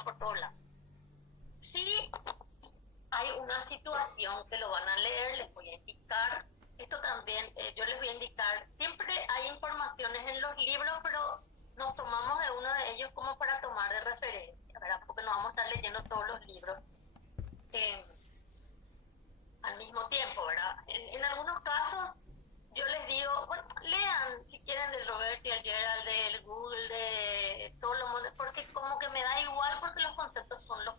por todos lados. Sí, hay una situación que lo van a leer, les voy a indicar. Esto también, yo les voy a indicar. Siempre hay informaciones en los libros, pero nos tomamos de uno de ellos como para tomar de referencia, ¿verdad? Porque no vamos a estar leyendo todos los libros al mismo tiempo, ¿verdad? En algunos casos, yo les digo, bueno, lean si quieren del Robert y el Gerald, del Google, de Solomon, porque como que me da igual porque los conceptos son los...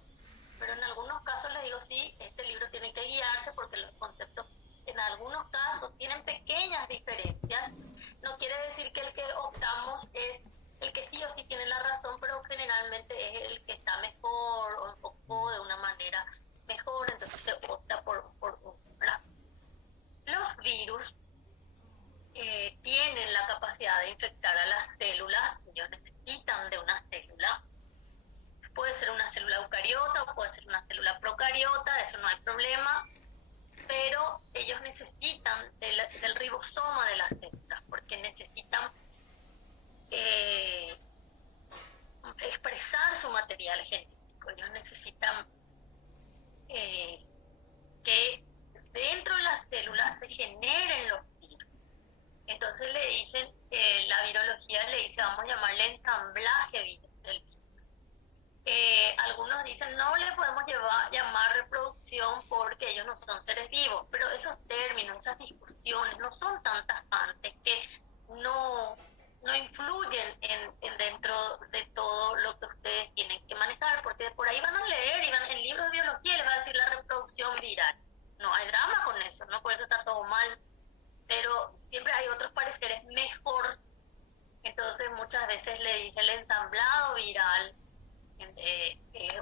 Pero en algunos casos les digo, sí, este libro tiene que guiarse porque los conceptos en algunos casos tienen pequeñas diferencias. No quiere decir que el que optamos es el que sí o sí tiene la razón, pero generalmente es el que está mejor o enfocó de una manera mejor, entonces se opta por uno, ¿verdad? Los virus tienen la capacidad de infectar a las células, ellos necesitan de una célula. Puede ser una célula eucariota o puede ser una célula procariota, eso no hay problema, pero ellos necesitan del ribosoma de las células, porque necesitan expresar su material genético, ellos necesitan que dentro de las células se generen los virus. Entonces le dicen, la virología le dice, vamos a llamarle ensamblaje del virus. Algunos dicen, no le podemos llamar reproducción porque ellos no son seres vivos, pero esos términos, esas discusiones no son tan tajantes que no influyen en dentro de todo lo que ustedes tienen que manejar, porque por ahí van a leer, en libros de biología les va a decir la reproducción viral. No hay drama con eso, ¿no? Por eso está todo mal, pero siempre hay otros pareceres mejor. Entonces muchas veces le dice el ensamblado viral,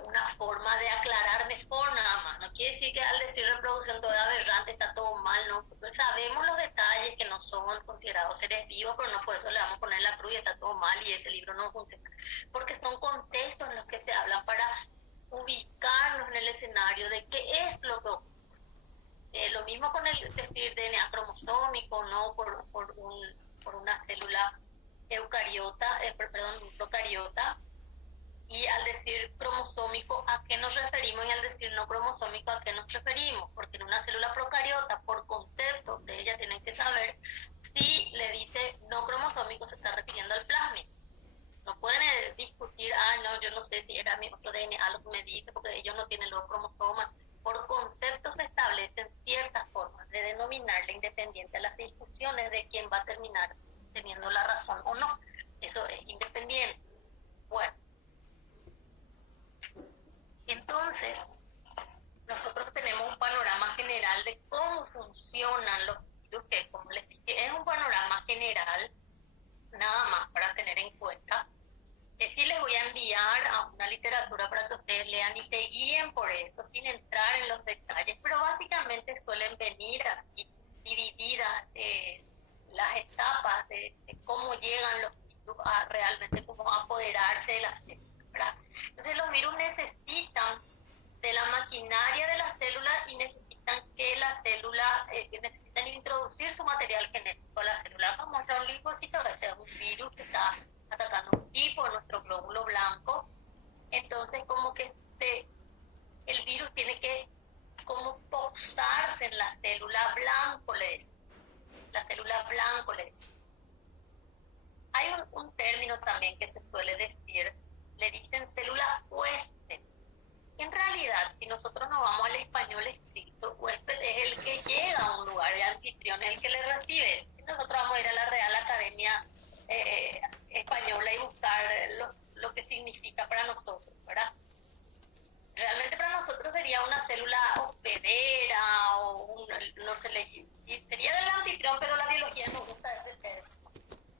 una forma de aclarar mejor nada más. No quiere decir que al decir reproducción toda aberrante está todo mal, ¿no? Porque sabemos los detalles que no son considerados seres vivos, pero no por eso le vamos a poner la cruz y está todo mal y ese libro no funciona. Porque son contextos en los que se hablan para ubicarnos en el escenario de qué es lo que ocurre. Lo mismo con el decir DNA cromosómico, ¿no? Por una célula eucariota, procariota. Y al decir cromosómico, ¿a qué nos referimos? Y al decir no cromosómico, ¿a qué nos referimos? Porque en una célula procariota, por concepto de ella, tienen que saber si le dice no cromosómico, se está refiriendo al plásmido. No pueden discutir, no, yo no sé si era mi otro DNA lo que me dice, porque ellos no tienen los cromosomas. Por concepto se establecen ciertas formas de denominarle independiente a las discusiones de quién va a terminar teniendo la razón o no. Eso es independiente. Bueno. Entonces, nosotros tenemos un panorama general de cómo funcionan los virus, que como les dije, es un panorama general, nada más para tener en cuenta, que sí les voy a enviar a una literatura para que ustedes lean y se guíen por eso, sin entrar en los detalles, pero básicamente suelen venir así, divididas las etapas de cómo llegan los virus a realmente cómo apoderarse de las células, ¿verdad? Entonces los virus necesitan de la maquinaria de la célula y necesitan que la célula, necesitan introducir su material genético a la célula. Vamos a mostrar un linfocito, que sea un virus que está atacando un tipo, nuestro glóbulo blanco. Entonces como que el virus tiene que como posarse en la célula blanco, la célula blanco. Hay un término también que se suele decir, le dicen célula huésped. En realidad, si nosotros nos vamos al español estricto, huésped es el que llega a un lugar, de anfitrión es el que le recibe. Nosotros vamos a ir a la Real Academia Española y buscar lo que significa para nosotros, ¿verdad? Realmente para nosotros sería una célula hospedera o no se le sería del anfitrión, pero la biología no usa ese término.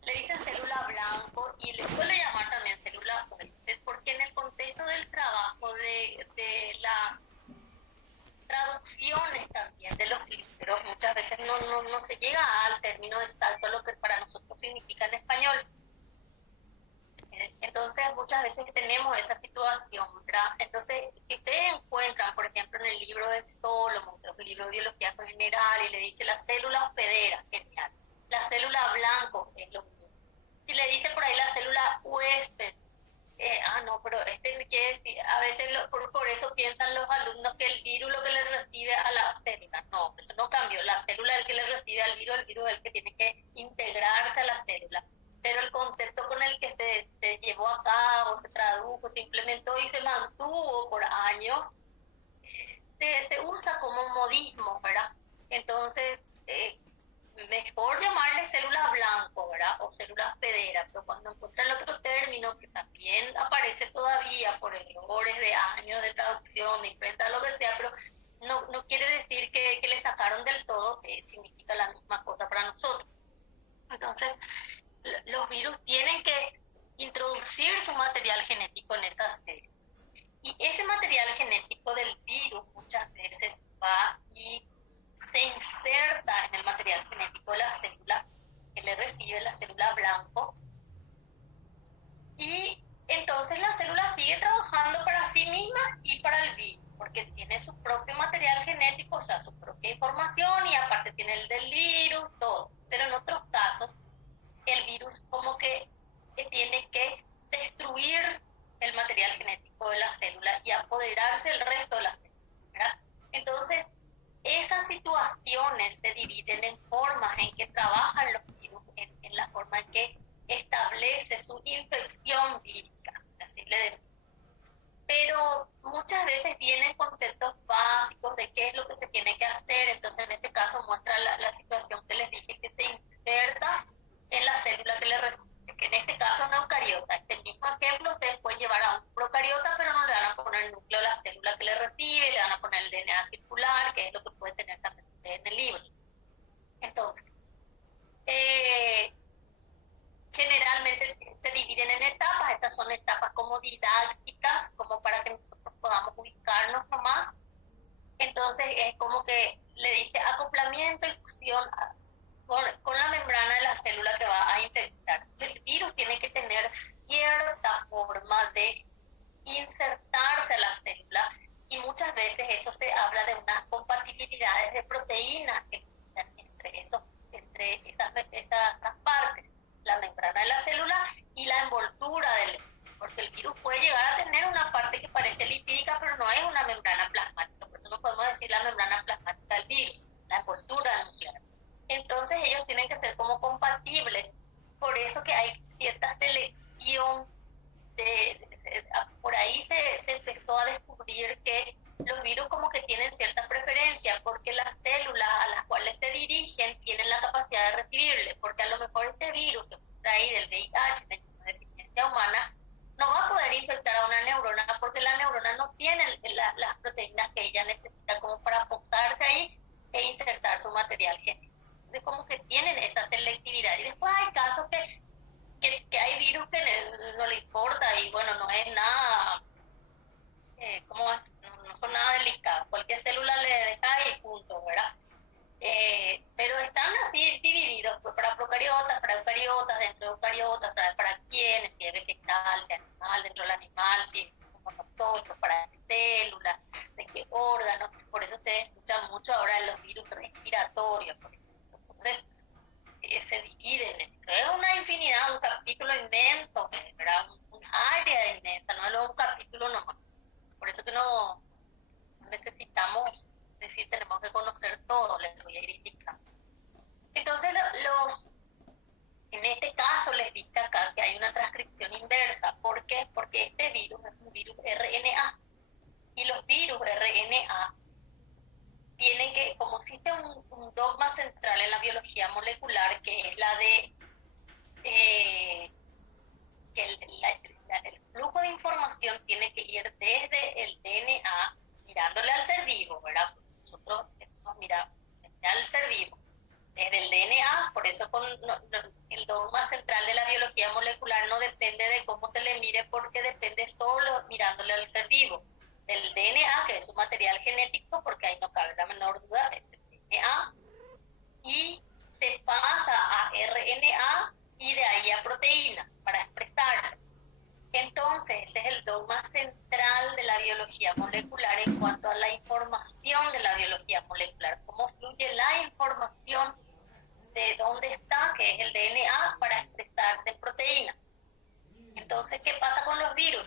Le dicen célula blanco y le suele llamar también célula huésped, porque en el contexto del trabajo de las traducciones también de los libros, muchas veces no se llega al término exacto lo que para nosotros significa en español. Entonces muchas veces tenemos esa situación, ¿verdad? Entonces si ustedes encuentran, por ejemplo, en el libro de Solomon, que es un libro de biología general, y le dice la célula hospedera, genial. La célula blanco es lo mismo. Si le dice por ahí la célula huésped, no, pero quiere decir, a veces por eso piensan los alumnos que el virus lo que les recibe a la célula. No, eso no cambió. La célula es el que le recibe al virus, el virus es el que tiene que integrarse a la célula. Pero el concepto con el que se llevó a cabo, se tradujo, se implementó y se mantuvo por años, se usa como modismo, ¿verdad? Entonces, mejor llamarle célula blanco, ¿verdad? O célula pedera, pero cuando encuentran el otro término que también aparece todavía por errores de años de traducción, de imprenta, lo que sea, pero no quiere decir que le sacaron del todo, que significa la misma cosa para nosotros. Entonces, los virus tienen que introducir su material genético en esas células. Y ese material genético del virus muchas veces va y se inserta en el material genético de la célula que le recibe, la célula blanco, y entonces la célula sigue trabajando para sí misma y para el virus, porque tiene su propio material genético, o sea, su propia información, y aparte tiene el del virus, todo. Pero en otros casos, el virus como que tiene que destruir el material genético de la célula y apoderarse del resto de la célula, ¿verdad? Entonces, esas situaciones se dividen en formas en que trabajan los virus, en la forma en que establece su infección vírica, así le decimos. Pero muchas veces vienen conceptos básicos de qué es lo que se tiene que hacer. Entonces, en este caso muestra la situación que les dije, que se inserta en la célula que le recibe, que en este caso es una eucariota. Este mismo ejemplo ustedes pueden llevar a un procariota, pero no le van a poner el núcleo de la célula que le recibe, le van a poner el DNA circular, que es lo que puede tener también en el libro. Entonces, generalmente se dividen en etapas. Estas son etapas como didácticas, como para que nosotros podamos ubicarnos nomás. Entonces es como que le dice acoplamiento y fusión con la membrana de la célula que va a infectar. Entonces el virus tiene que tener cierta forma de insertarse a la célula, y muchas veces eso se habla de unas compatibilidades de proteínas que están entre esas partes, la membrana de la célula y la envoltura del virus, porque el virus puede llegar a tener una parte que parece lipídica, pero no es una membrana plasmática. Por eso no podemos decir la membrana plasmática del virus, la envoltura nuclear. Entonces ellos tienen que ser como compatibles. Por eso que hay cierta selección por ahí se empezó a descubrir que los virus como que tienen cierta preferencia, porque las células a las cuales se dirigen tienen la capacidad de recibirle, porque a lo mejor este virus que trae del VIH, de deficiencia humana, no va a poder infectar a una neurona, porque la neurona no tiene las proteínas que ella necesita como para posarse ahí e insertar su material genético. Entonces como que tienen esa selectividad. Y después hay casos que hay virus que no le importa, y bueno, no es nada, no son nada delicados, cualquier célula le deja y punto, ¿verdad? Pero están así divididos, pues, para procariotas, para eucariotas, dentro de eucariotas, para quiénes, si es vegetal, si es animal, dentro del animal, si es como nosotros, para qué células, de qué órganos. Por eso ustedes escuchan mucho ahora de los virus respiratorios, por ejemplo. Entonces, se dividen. Es una infinidad, un capítulo inmenso, ¿verdad? Un área inmensa, no es un capítulo nomás. Por eso que no necesitamos decir, tenemos que conocer todo, les voy a ir indicando. Entonces, en este caso les dice acá que hay una transcripción inversa. ¿Por qué? Porque este virus es un virus RNA, y los virus RNA tienen que, como existe un dogma central en la biología molecular, que es la de que el flujo de información tiene que ir desde el DNA, mirándole al ser vivo, ¿verdad? Nosotros nos miramos al ser vivo, desde el DNA. Por eso el dogma central de la biología molecular no depende de cómo se le mire, porque depende solo mirándole al ser vivo, del DNA, que es su material genético, porque ahí no cabe la menor duda, es el DNA, y se pasa a RNA y de ahí a proteínas para expresarlo. Entonces, ese es el dogma central de la biología molecular en cuanto a la información de la biología molecular, cómo fluye la información de dónde está, que es el DNA, para expresarse en proteínas. Entonces, ¿qué pasa con los virus?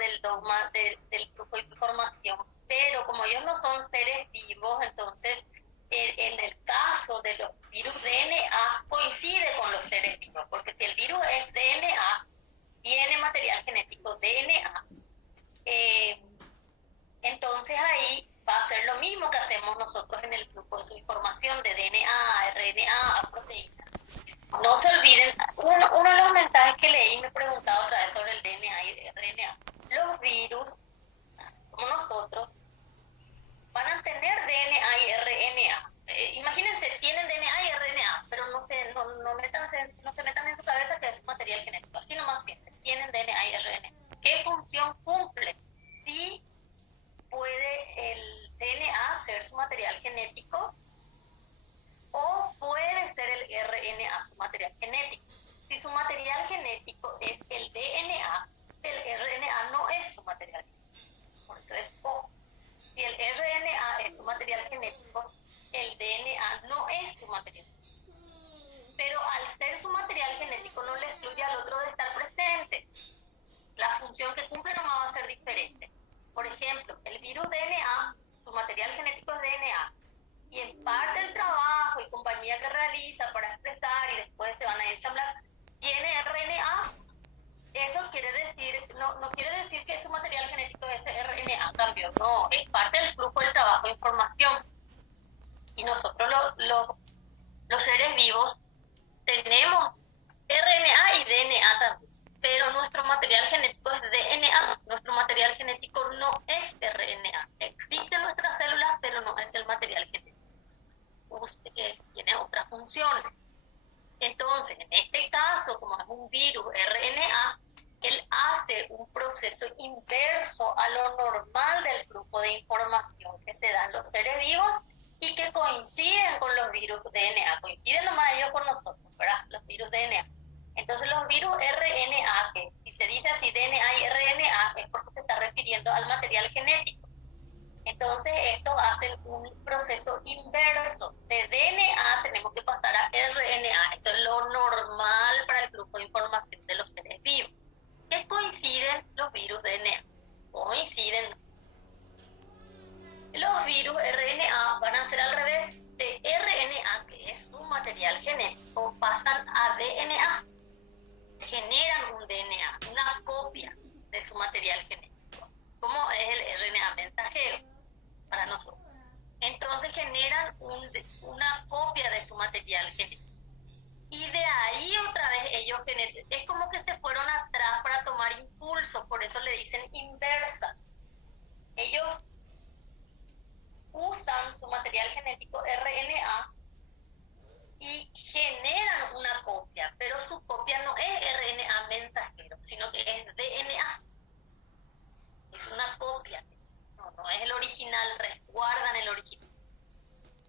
del dogma del flujo de información, pero como ellos no son seres vivos, entonces en el caso de los virus DNA coincide con los seres vivos, porque si el virus es DNA, tiene material genético DNA, entonces ahí va a ser lo mismo que hacemos nosotros en el flujo de su información de DNA, RNA, a proteínas. No se olviden, uno de los mensajes que leí me preguntaba otra vez sobre el DNA y el RNA. Los virus, como nosotros, van a tener DNA y RNA. Imagínense, tienen DNA y RNA, pero no se metan en su cabeza que es material genético. Así nomás piensen, tienen DNA y RNA. ¿Qué función cumple? Sí puede el DNA ser su material genético o puede ser el RNA su material genético. Si su material genético es el DNA, el RNA no es su material genético. Por eso es O. Si el RNA es su material genético, el DNA no es su material genético. Pero al ser su material genético no le excluye al otro de estar presente. La función que cumple nomás va a ser diferente. Por ejemplo, el virus DNA, su material genético es DNA, y en parte del trabajo y compañía que realiza para expresar y después se van a ensamblar, tiene RNA. Eso quiere decir, no quiere decir que su material genético es RNA, cambio, no, es parte del flujo del trabajo de información. Y nosotros los seres vivos tenemos RNA y DNA también, pero nuestro material genético es DNA, nuestro material genético no es RNA. Existen nuestras células, pero no es el material genético. Tiene otras funciones. Entonces, en este caso, como es un virus RNA, él hace un proceso inverso a lo normal del flujo de información que se dan los seres vivos y que coinciden con los virus DNA. Coinciden nomás ellos con nosotros, ¿verdad? Los virus DNA. Entonces, los virus RNA, que si se dice así DNA y RNA, es porque se está refiriendo al material genético. Entonces, estos hacen un proceso inverso. De DNA tenemos que pasar a RNA. Eso es lo normal para el flujo de información de los seres vivos. ¿Qué coinciden los virus DNA? Coinciden. Los virus RNA van a ser al revés. De RNA, que es un material genético, pasan a DNA. Generan un DNA, una copia de su material genético, como es el RNA mensajero para nosotros. Entonces generan una copia de su material genético. Y de ahí otra vez ellos es como que se fueron atrás para tomar impulso, por eso le dicen inversa. Ellos usan su material genético RNA y generan una copia, pero su copia no es RNA mensajero, sino que es DNA. Es una copia, no es el original, resguardan el original.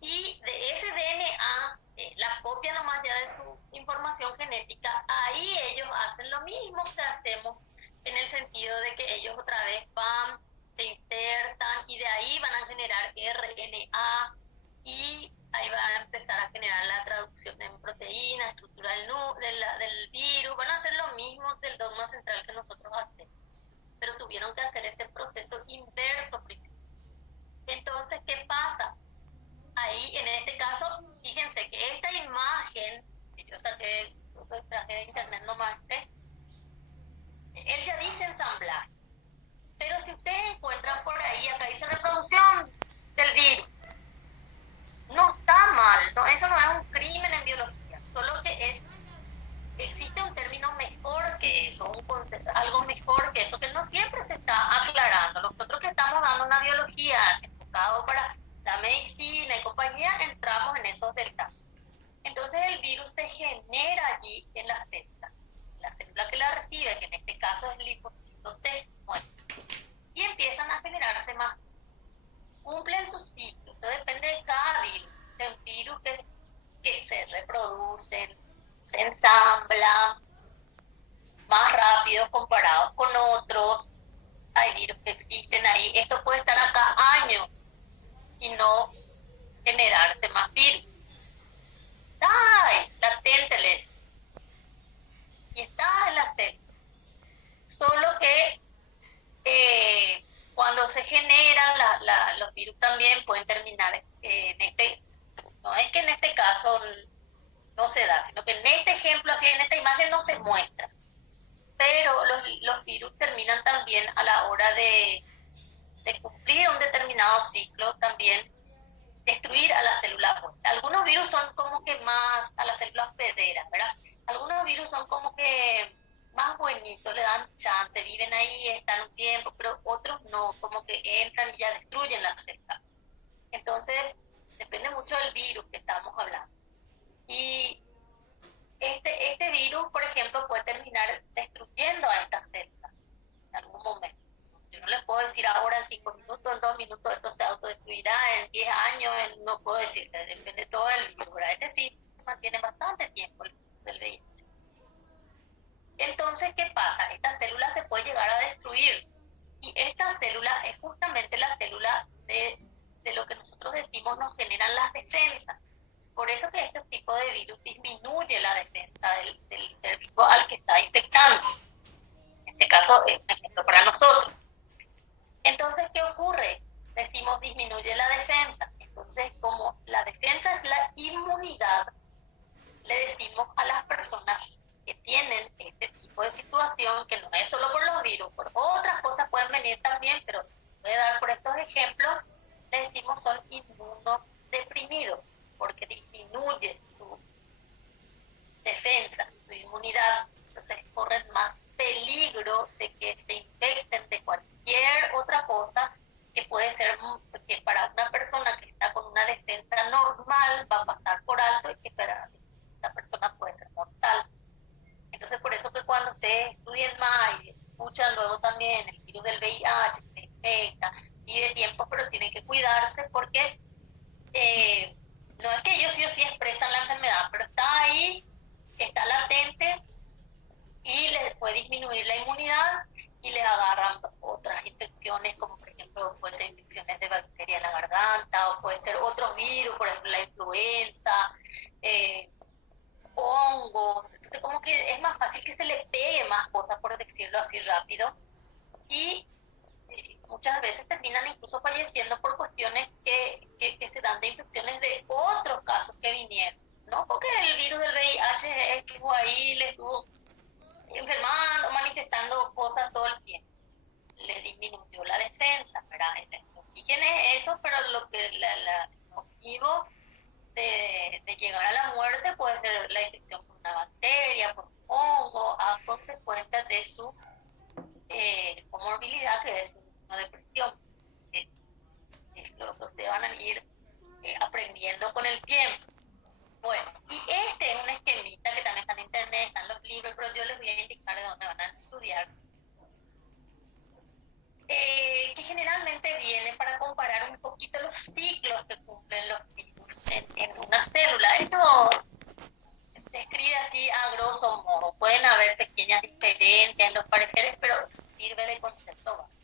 Y de ese DNA, la copia nomás ya de su información genética, ahí ellos hacen lo mismo que hacemos, en el sentido de que ellos otra vez van, se insertan y de ahí van a generar RNA y ahí van a empezar a generar la traducción en proteína, estructura del virus, van a hacer lo mismo del dogma central que nosotros hacemos, pero tuvieron que hacer este proceso inverso primero. Entonces, ¿qué pasa? Ahí, en este caso, fíjense que esta imagen, que yo saqué, traje de internet nomás, él ya dice ensamblaje, pero si ustedes encuentran por ahí, acá dice reproducción del virus, no está mal, no, eso no es un crimen en biología, solo que existe un término mejor que eso, un concepto, algo mejor que eso, que no siempre se está aclarando. Nosotros que estamos dando una biología enfocado para la medicina y compañía, entramos en esos detalles. Entonces el virus se genera allí en la célula que la recibe, que en este caso es el linfocito T, bueno, y empiezan a generarse más. Cumplen su ciclo, eso depende de cada virus. Hay virus que se reproducen, se ensamblan más rápido comparados con otros. Hay virus que existen ahí. Esto puede estar acá años y no generarse más virus. Está ahí, latente y está en la célula. Solo que los virus también pueden terminar no es que en este caso no se da, sino que en este ejemplo, así en esta imagen no se muestra, pero los virus terminan también a la hora de cumplir un determinado ciclo, también destruir a la célula muerta. Algunos virus son como que más a las células hospederas, ¿verdad? Algunos virus son como que más buenitos, le dan chance, viven ahí, están un tiempo, pero otros no, como que entran y ya destruyen la célula. Entonces, depende mucho del virus que estamos hablando. Y este virus, por ejemplo, puede terminar destruyendo a estas células en algún momento. Yo no les puedo decir ahora en 5 minutos, en 2 minutos esto se autodestruirá, en 10 años, no puedo decir, depende todo del virus, ¿verdad? Este sí se mantiene bastante tiempo del VIH. Entonces, ¿qué pasa? Esta célula se puede llegar a destruir y esta célula es justamente la célula de lo que nosotros decimos nos generan las defensas. Por eso que este tipo de virus disminuye la defensa del ser vivo al que está infectando. En este caso es un ejemplo para nosotros. Entonces, ¿qué ocurre? Decimos disminuye la defensa. Entonces, como la defensa es la inmunidad, le decimos a las personas que tienen este tipo de situación, que no es solo por los virus, por otras cosas pueden venir también, pero se puede dar por estos ejemplos, le decimos son inmunodeprimidos, porque disminuye su defensa, su inmunidad. Entonces corren más peligro de que se infecten de cualquier otra cosa que puede ser que para una persona que está con una defensa normal va a pasar por alto y que para esta persona puede ser mortal. Entonces por eso que cuando ustedes estudien más y escuchan luego también el virus del VIH, que se infecta, vive tiempo, pero tienen que cuidarse porque no es que ellos sí o sí expresan la enfermedad, pero está ahí, está latente y les puede disminuir la inmunidad y les agarran otras infecciones, como por ejemplo puede ser infecciones de bacteria en la garganta o puede ser otros virus, por ejemplo la influenza, hongos. Entonces como que es más fácil que se le pegue más cosas, por decirlo así rápido, y muchas veces terminan incluso falleciendo por cuestiones que se dan de infecciones de otros casos que vinieron, no porque el virus del VIH estuvo ahí, le estuvo enfermando, manifestando cosas todo el tiempo, le disminuyó la defensa, ¿verdad? El origen es eso, pero lo que el motivo de llegar a la muerte puede ser la infección por una bacteria, por un hongo, a consecuencia de su comorbilidad, que es una depresión. Es lo que ustedes van a ir aprendiendo con el tiempo. Bueno, y este es un esquemita que también está en internet, están los libros, pero yo les voy a indicar de dónde van a estudiar. Que generalmente viene para comparar un poquito los ciclos que cumplen los virus en una célula. Esto se escribe así a grosso modo. Pueden haber pequeñas diferencias en los pareceres, pero sirve de concepto básico.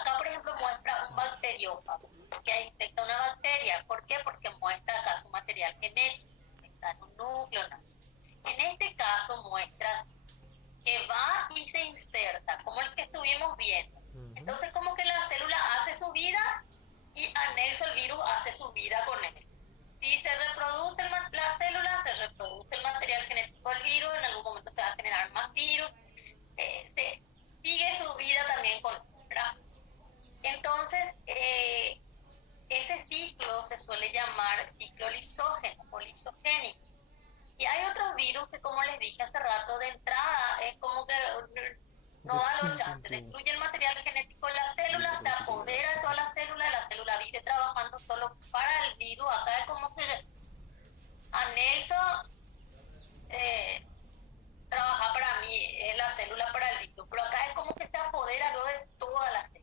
Acá, por ejemplo, muestra un bacteriófago que infecta una bacteria. ¿Por qué? Porque muestra acá su material genético, está en un núcleo. En este caso muestra que va y se inserta, como el que estuvimos viendo. Entonces, como que la célula hace su vida y anexo el virus hace su vida con él. Si se reproduce la célula, se reproduce el material genético del virus, en algún momento se va a generar más virus, sigue su vida también con él, ¿verdad? Entonces, ese ciclo se suele llamar ciclo lisógeno o lisogénico. Y hay otros virus que, como les dije hace rato, de entrada es como que no da los chances, destruye el material genético en las células, se apodera de todas las células, la célula vive trabajando solo para el virus. Acá es como que anexo trabajar para mí, es la célula para el virus, pero acá es como que se apodera luego de toda la célula.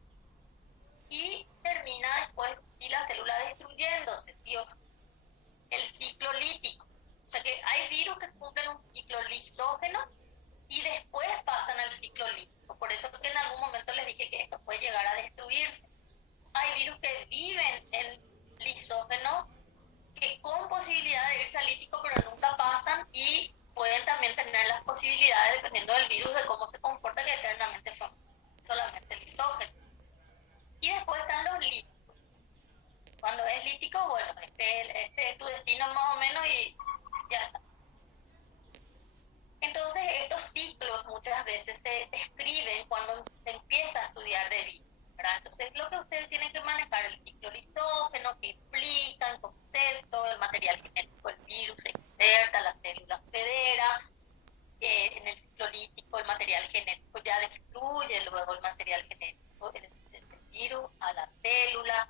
Y termina después y la célula destruyéndose, sí o sí. El ciclo lítico. O sea que hay virus que cumplen un ciclo lisógeno y después pasan al ciclo lítico. Por eso que en algún momento les dije que esto puede llegar a destruirse. Hay virus que viven en lisógeno, que con posibilidad de irse al lítico, pero nunca pasan y pueden también tener las posibilidades, dependiendo del virus, de cómo se comporta, que eternamente son solamente lisógenos. Y después están los líticos. veces se describen cuando se empieza a estudiar de virus, ¿verdad? Entonces, lo que ustedes tienen que manejar el ciclo lisógeno, que implica el concepto, el material genético, el virus se inserta, la célula hospedera, en el ciclo lítico el material genético ya destruye luego el material genético del virus a la célula.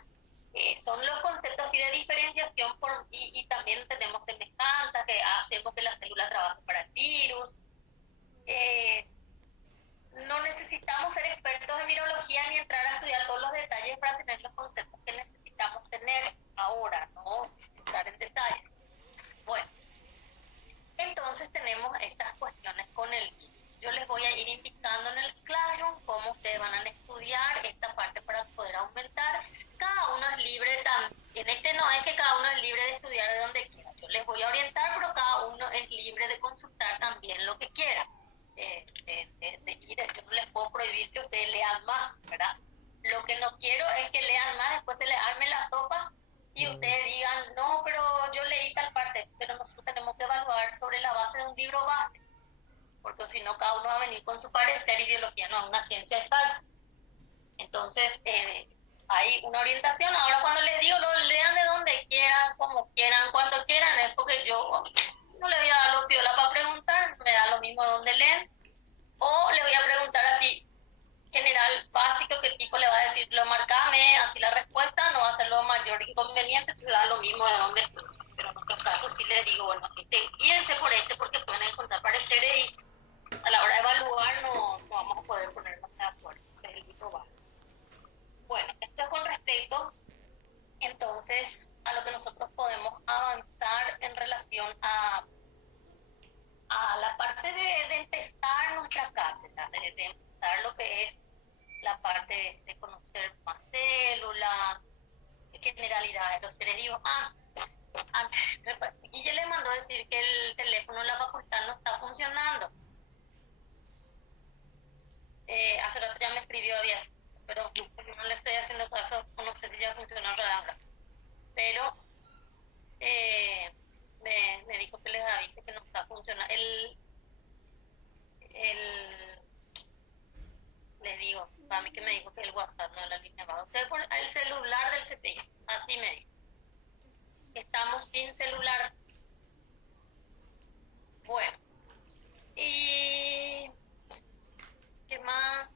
Son los conceptos así de diferenciación y también tenemos semejanzas que hacemos que la célula trabaje para el virus. No necesitamos ser expertos en virología ni entrar a estudiar todos los detalles para tener los conceptos que necesitamos tener ahora, no entrar en detalles. Bueno, entonces tenemos estas cuestiones con el virus. Yo les voy a ir indicando en el Classroom cómo ustedes van a estudiar esta parte para poder aumentar. Cada uno es libre, en este no es que cada uno es libre de estudiar de donde quiera. Yo les voy a orientar, pero cada uno es libre de consultar también lo que quiera. Yo no les puedo prohibir que ustedes lean más, ¿verdad? Lo que no quiero es que lean más, después se les arme la sopa y ustedes digan, no, pero yo leí tal parte, pero nosotros tenemos que evaluar sobre la base de un libro base, porque si no cada uno va a venir con su parecer y biología no es una ciencia exacta. Entonces, hay una orientación. Ahora cuando les digo, lo lean de donde quieran, como quieran, cuando quieran, es porque yo no le voy a dar los piola para preguntar, me da lo mismo de dónde leen, o le voy a preguntar así, general, básico, que el tipo le va a decir, lo marcame, así la respuesta, no va a ser lo mayor inconveniente, se da lo mismo de dónde estoy. Pero en otros casos sí les digo, bueno, guíense por porque pueden encontrar pareceres y a la hora de evaluar no vamos a poder ponernos de acuerdo. Ese es el libro básico. Bueno, esto es con respecto, entonces, a lo que nosotros podemos avanzar en relación a la parte de empezar nuestra cátedra, de empezar lo que es la parte de conocer más células, generalidades de los seres vivos. Guille le mandó decir que el teléfono en la facultad no está funcionando. Hace rato ya me escribió bien, pero no le estoy haciendo caso, no sé si ya funciona ahora. Pero me dijo que les avise que no está funcionando. Les digo, para mí que me dijo que el WhatsApp no es la línea baja. Usted por el celular del CPI, así me dijo. Estamos sin celular. Bueno, y ¿qué más?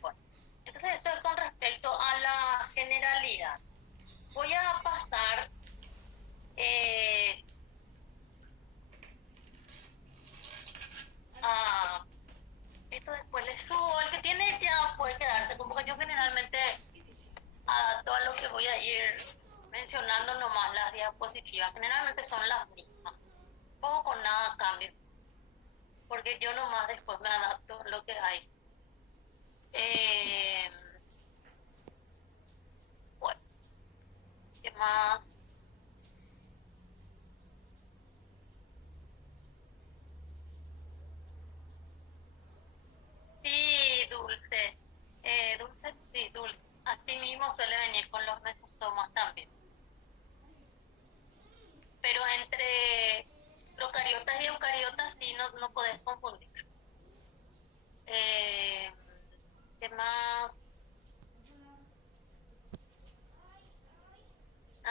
Bueno, entonces esto es con respecto a la generalidad. Voy a pasar a esto, después les subo. El que tiene ya puede quedarse, como que yo generalmente adapto a lo que voy a ir mencionando nomás las diapositivas. Generalmente son las mismas, poco con nada cambio, porque yo nomás después me adapto a lo que hay. Bueno, ¿qué más? Sí, Dulce. Dulce, sí, Dulce. Así mismo suele venir con los mesosomas también. Pero entre procariotas y eucariotas sí no podés confundir. ¿Qué más?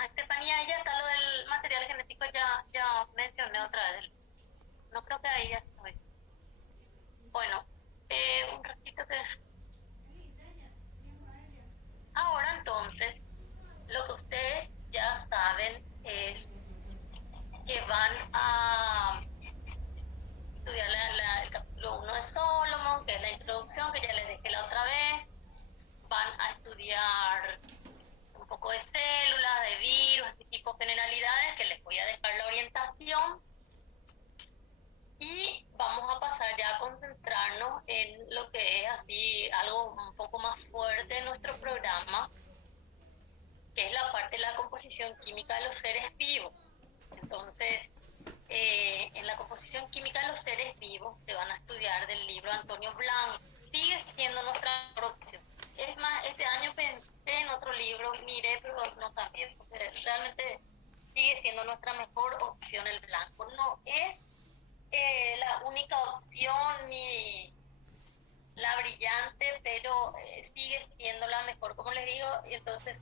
Estefanía, ya está lo del material genético, ya mencioné otra vez. No creo que ahí ya estoy. Bueno, un ratito que... Ahora entonces, lo que ustedes ya saben es que van a estudiar el capítulo 1 de Solomon, que es la introducción que ya les dejé la otra vez. Van a estudiar un poco de células, de virus, así tipo generalidades, que les voy a dejar la orientación. Y vamos a pasar ya a concentrarnos en lo que es así algo un poco más fuerte de nuestro programa, que es la parte de la composición química de los seres vivos. Entonces, en la composición química de los seres vivos se van a estudiar del libro Antonio Blanco. Sigue siendo nuestra opción. Es más, este año pensé en otro libro, miré, pero no cambié, porque realmente sigue siendo nuestra mejor opción el blanco. No es la única sigue siendo la mejor, como les digo, y entonces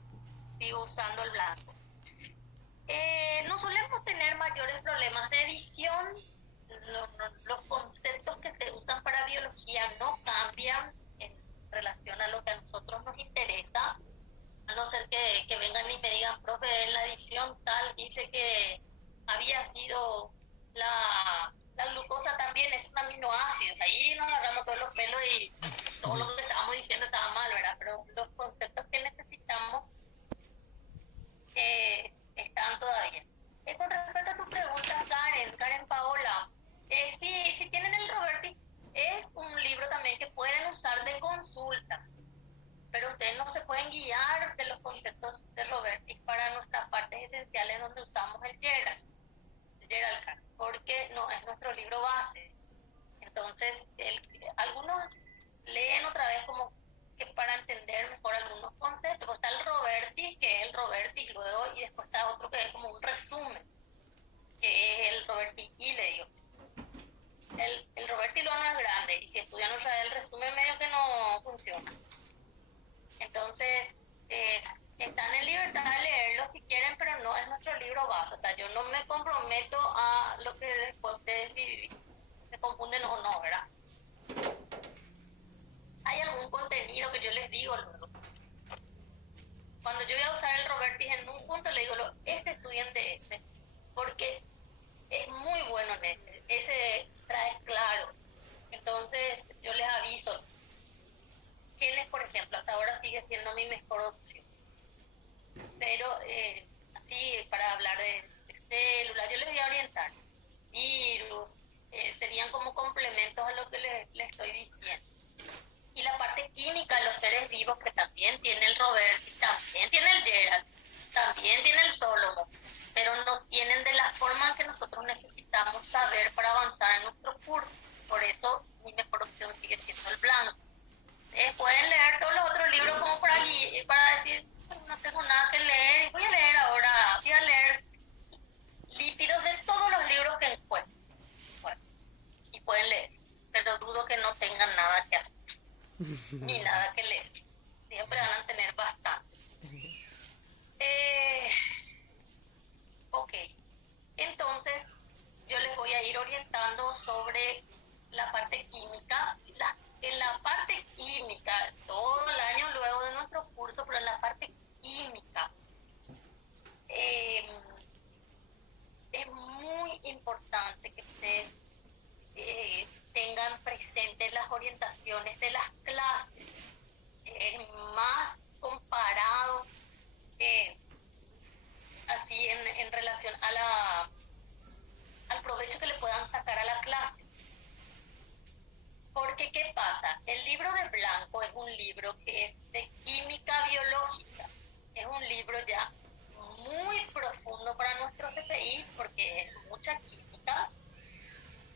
sigo usando el blanco. No solemos tener mayores problemas de edición. Los conceptos que se usan para biología no cambian en relación a lo que a nosotros nos interesa, a no ser que vengan y me digan, profe, en la edición tal dice que había sido la glucosa también es un aminoácido. Ahí nos agarramos todos los pelos y todo lo que estábamos diciendo estaba mal, ¿verdad? Pero los conceptos que necesitamos están todavía. Con respecto a tu pregunta, Karen Paola, si tienen el Roberti, es un libro también que pueden usar de consultas, pero ustedes no se pueden guiar de los conceptos de Roberti para nuestras partes esenciales donde usamos el Gerald Khan, porque no es nuestro libro base. Entonces, algunos leen otra vez como que para entender mejor algunos conceptos. Está el Roberti, que es el Roberti, luego, y después está otro que es como un resumen, que es el Roberti I, le digo. El Roberti lo no es grande, y si estudian otra vez el resumen medio que no funciona. Entonces, están en libertad de leerlo si quieren, pero no es nuestro libro base. O sea, yo no me comprometo a lo que después ustedes si se confunden o no, ¿verdad? Hay algún contenido que yo les digo luego. Cuando yo voy a usar el Roberti en un punto, le digo, estudien de ese, porque es muy bueno en ese. Ese trae claro. Entonces, yo les aviso. Genes, por ejemplo, hasta ahora sigue siendo mi mejor opción. Pero, así, para hablar de células, yo les voy a orientar. Virus, serían como complementos a lo que les estoy diciendo. Y la parte química de los seres vivos, que también tiene el Roberti, también tiene el Gerald, también tiene el Solomon, pero no tienen de la forma que nosotros necesitamos saber para avanzar en nuestro curso. Por eso mi mejor opción sigue siendo el blanco. Pueden leer todos los otros libros como para decir, no tengo nada que leer, voy a leer lípidos de todos los libros que encuentro. Bueno, y pueden leer, pero dudo que no tengan nada que hacer. Ni nada que leer. Siempre van a tener bastante. Ok. Entonces, yo les voy a ir orientando sobre la parte química. En la parte química, todo el año luego de nuestro curso, pero en la parte química, es muy importante que ustedes tengan presentes las orientaciones de las clases, más comparado así en relación al provecho que le puedan sacar a la clase. Porque, ¿qué pasa? El libro de blanco es un libro que es de química biológica, es un libro ya muy profundo para nuestro CPI porque es mucha química.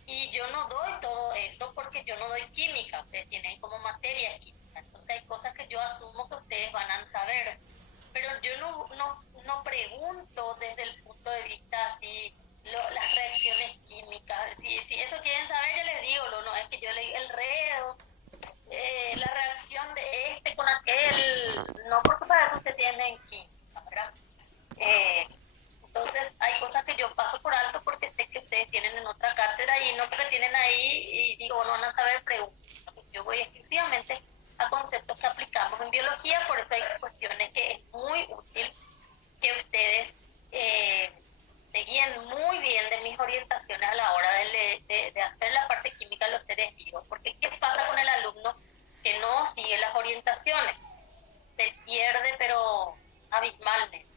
Y yo no doy todo eso porque yo no doy química, ustedes tienen como materia química, entonces hay cosas que yo asumo que ustedes van a saber, pero yo no pregunto desde el punto de vista así, las reacciones químicas, si eso quieren saber yo les digo, no es que yo leí el redo, la reacción de este con aquel, no, porque para eso ustedes tienen química, ¿verdad? Entonces hay cosas que yo paso por alto porque sé que ustedes tienen en otra cátedra y no porque tienen ahí y digo, no van a saber preguntas. Yo voy exclusivamente a conceptos que aplicamos en biología, por eso hay cuestiones que es muy útil que ustedes se guíen muy bien de mis orientaciones a la hora de hacer la parte química de los seres vivos. Porque ¿qué pasa con el alumno que no sigue las orientaciones? Se pierde, pero abismalmente.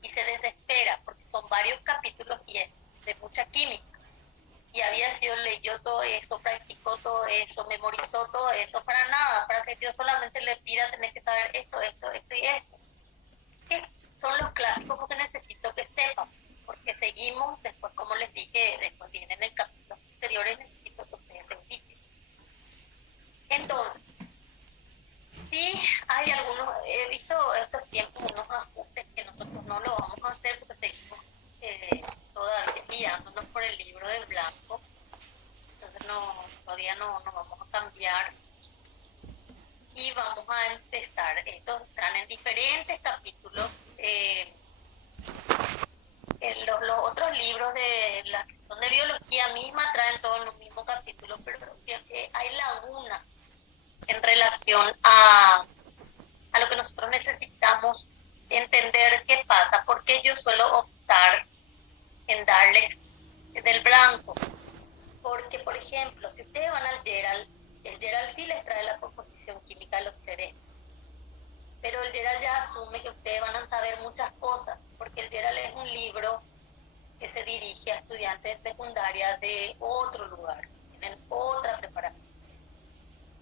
Y se desespera porque son varios capítulos y es de mucha química. Y había sido, leyó todo eso, practicó todo eso, memorizó todo eso para nada, para que yo solamente le pida tener que saber esto y esto. Que son los clásicos porque necesito que sepan, porque seguimos después, como les dije, después vienen en capítulos posteriores, necesito que ustedes repiten. Entonces, sí, hay algunos, he visto estos tiempos unos ajustes que nosotros no lo vamos a hacer porque seguimos todavía guiándonos por el libro del blanco, entonces todavía no vamos a cambiar y vamos a empezar. Estos están en diferentes capítulos. Los otros libros de la que son de biología misma traen todos los mismos capítulos, pero hay lagunas en relación a lo que nosotros necesitamos entender qué pasa, porque yo suelo optar en darles del blanco, porque por ejemplo, si ustedes van al Gerald, el Gerald sí les trae la composición química de los seres, pero el Gerald ya asume que ustedes van a saber muchas cosas, porque el Gerald es un libro que se dirige a estudiantes de secundaria de otro lugar, tienen otra preparación.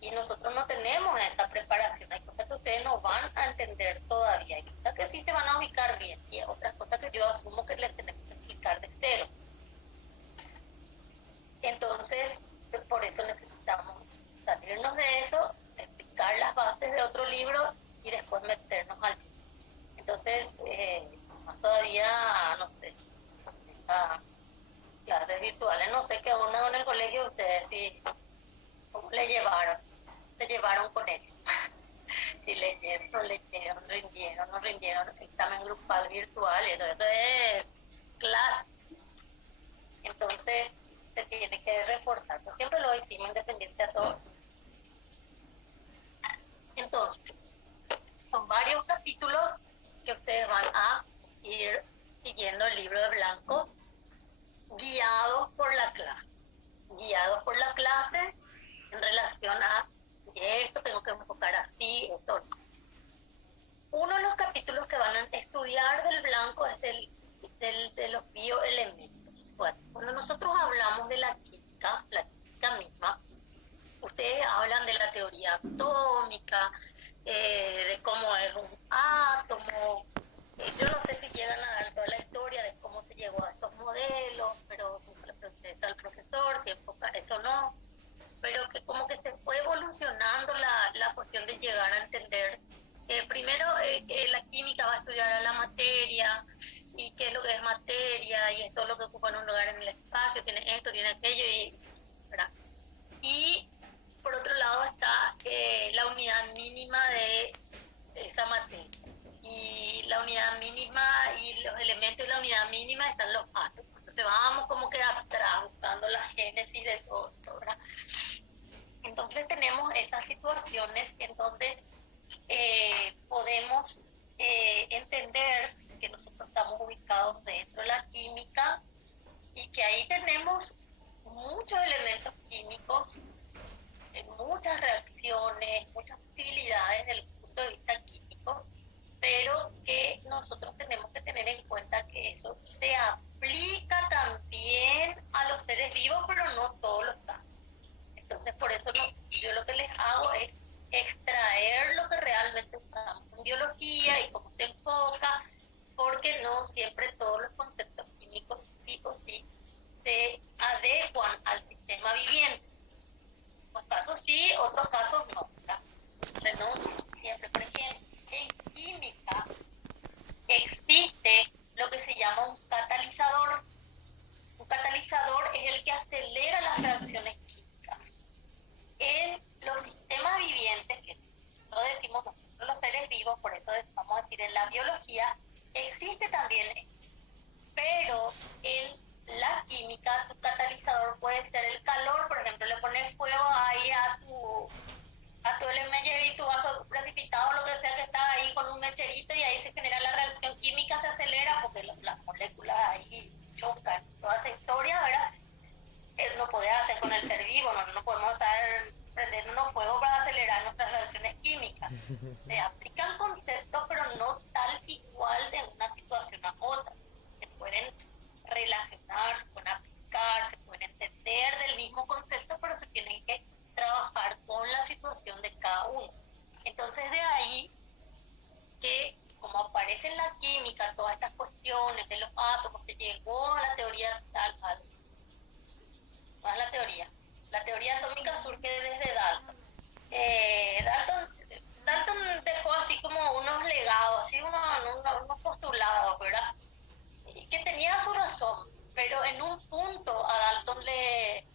Y nosotros no tenemos esa preparación, hay cosas que ustedes no van a entender todavía, hay cosas que sí se van a ubicar bien, y otras cosas que yo asumo que les tenemos que explicar de cero. Entonces, por eso necesitamos salirnos de eso, explicar las bases de otro libro y después meternos al libro. Entonces, más todavía, no sé, clases virtuales, no sé qué onda en el colegio ustedes, si, ¿cómo le llevaron? Se llevaron con él. Si leyeron, no leyeron, rindieron, no rindieron, examen grupal virtual, eso es clase. Entonces, se tiene que reportar. Yo siempre lo hicimos independiente a todos. Entonces, son varios capítulos que ustedes van a ir siguiendo el libro de blanco, guiados por la clase. Guiados por la clase en relación a esto, tengo que enfocar así, esto no. Uno de los capítulos que van a estudiar del blanco es de los bioelementos. Bueno, cuando nosotros hablamos de la química misma, ustedes hablan de la teoría atómica, de cómo es un átomo. Yo no sé si llegan a dar toda la historia de cómo se llegó a estos modelos, pero le pregunté al profesor si enfocar eso no, pero que como que se fue evolucionando la cuestión de llegar a entender. Primero, que la química va a estudiar a la materia, y qué es lo que es materia, y esto es lo que ocupa en un lugar en el espacio, tiene esto, tiene aquello, ¿verdad? Y por otro lado está la unidad mínima de esa materia. Y la unidad mínima y los elementos de la unidad mínima están los átomos. Entonces vamos como que atrás, buscando la génesis de todo esto, ¿verdad? Entonces tenemos esas situaciones en donde podemos entender que nosotros estamos ubicados dentro de la química y que ahí tenemos muchos elementos químicos, muchas reacciones, muchas posibilidades desde el punto de vista químico, pero que nosotros tenemos que tener en cuenta que eso se aplica también a los seres vivos, pero no todos los casos. Entonces, por eso yo lo que les hago es extraer lo que realmente usamos en biología y cómo se enfoca, porque no siempre todos los conceptos químicos sí o sí se adecuan al sistema viviente. Unos casos sí, otros casos no. Renuncio siempre. Por ejemplo, en química existe lo que se llama un catalizador. Un catalizador es el que acelera las reacciones químicas. En los sistemas vivientes, que nosotros decimos nosotros los seres vivos, por eso vamos a decir en la biología, existe también eso. Pero en la química, tu catalizador puede ser el calor. Por ejemplo, le pones fuego ahí a tu tu vaso precipitado, lo que sea que está ahí con un mecherito, y ahí se genera la reacción química, se acelera porque las moléculas ahí chocan. Toda esa historia, ¿verdad? Eso no puede hacer con el ser vivo, no podemos estar prendiendo fuego para acelerar nuestras reacciones químicas. Se aplican conceptos, pero no tal igual de una situación a otra. Se pueden relacionar, se pueden aplicar, se pueden entender del mismo concepto, pero se tienen que trabajar con la situación de cada uno. Entonces, de ahí que, como aparece en la química todas estas cuestiones de los átomos, se llegó a la teoría tal, no es la teoría atómica surge desde Dalton. Dalton dejó así como unos legados, así unos postulados, ¿verdad? Que tenía su razón, pero en un punto a Dalton le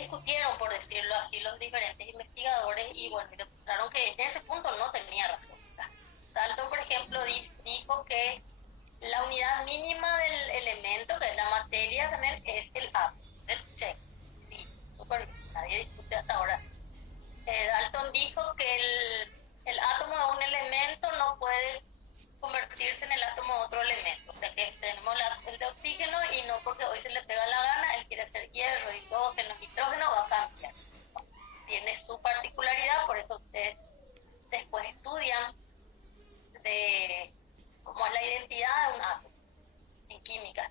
discutieron, por decirlo así, los diferentes investigadores, y bueno, demostraron que en ese punto no tenía razón. Dalton, por ejemplo, dijo que la unidad mínima del elemento, que es la materia, también es el átomo. Check. Sí, súper bien. Nadie discute hasta ahora. Dalton dijo que el átomo de un elemento no puede convertirse en el átomo de otro elemento. O sea que tenemos el de oxígeno y no porque hoy se le pega la gana, él quiere hacer hierro, hidrógeno, nitrógeno, va a cambiar. Tiene su particularidad, por eso ustedes después estudian de cómo es la identidad de un átomo en química.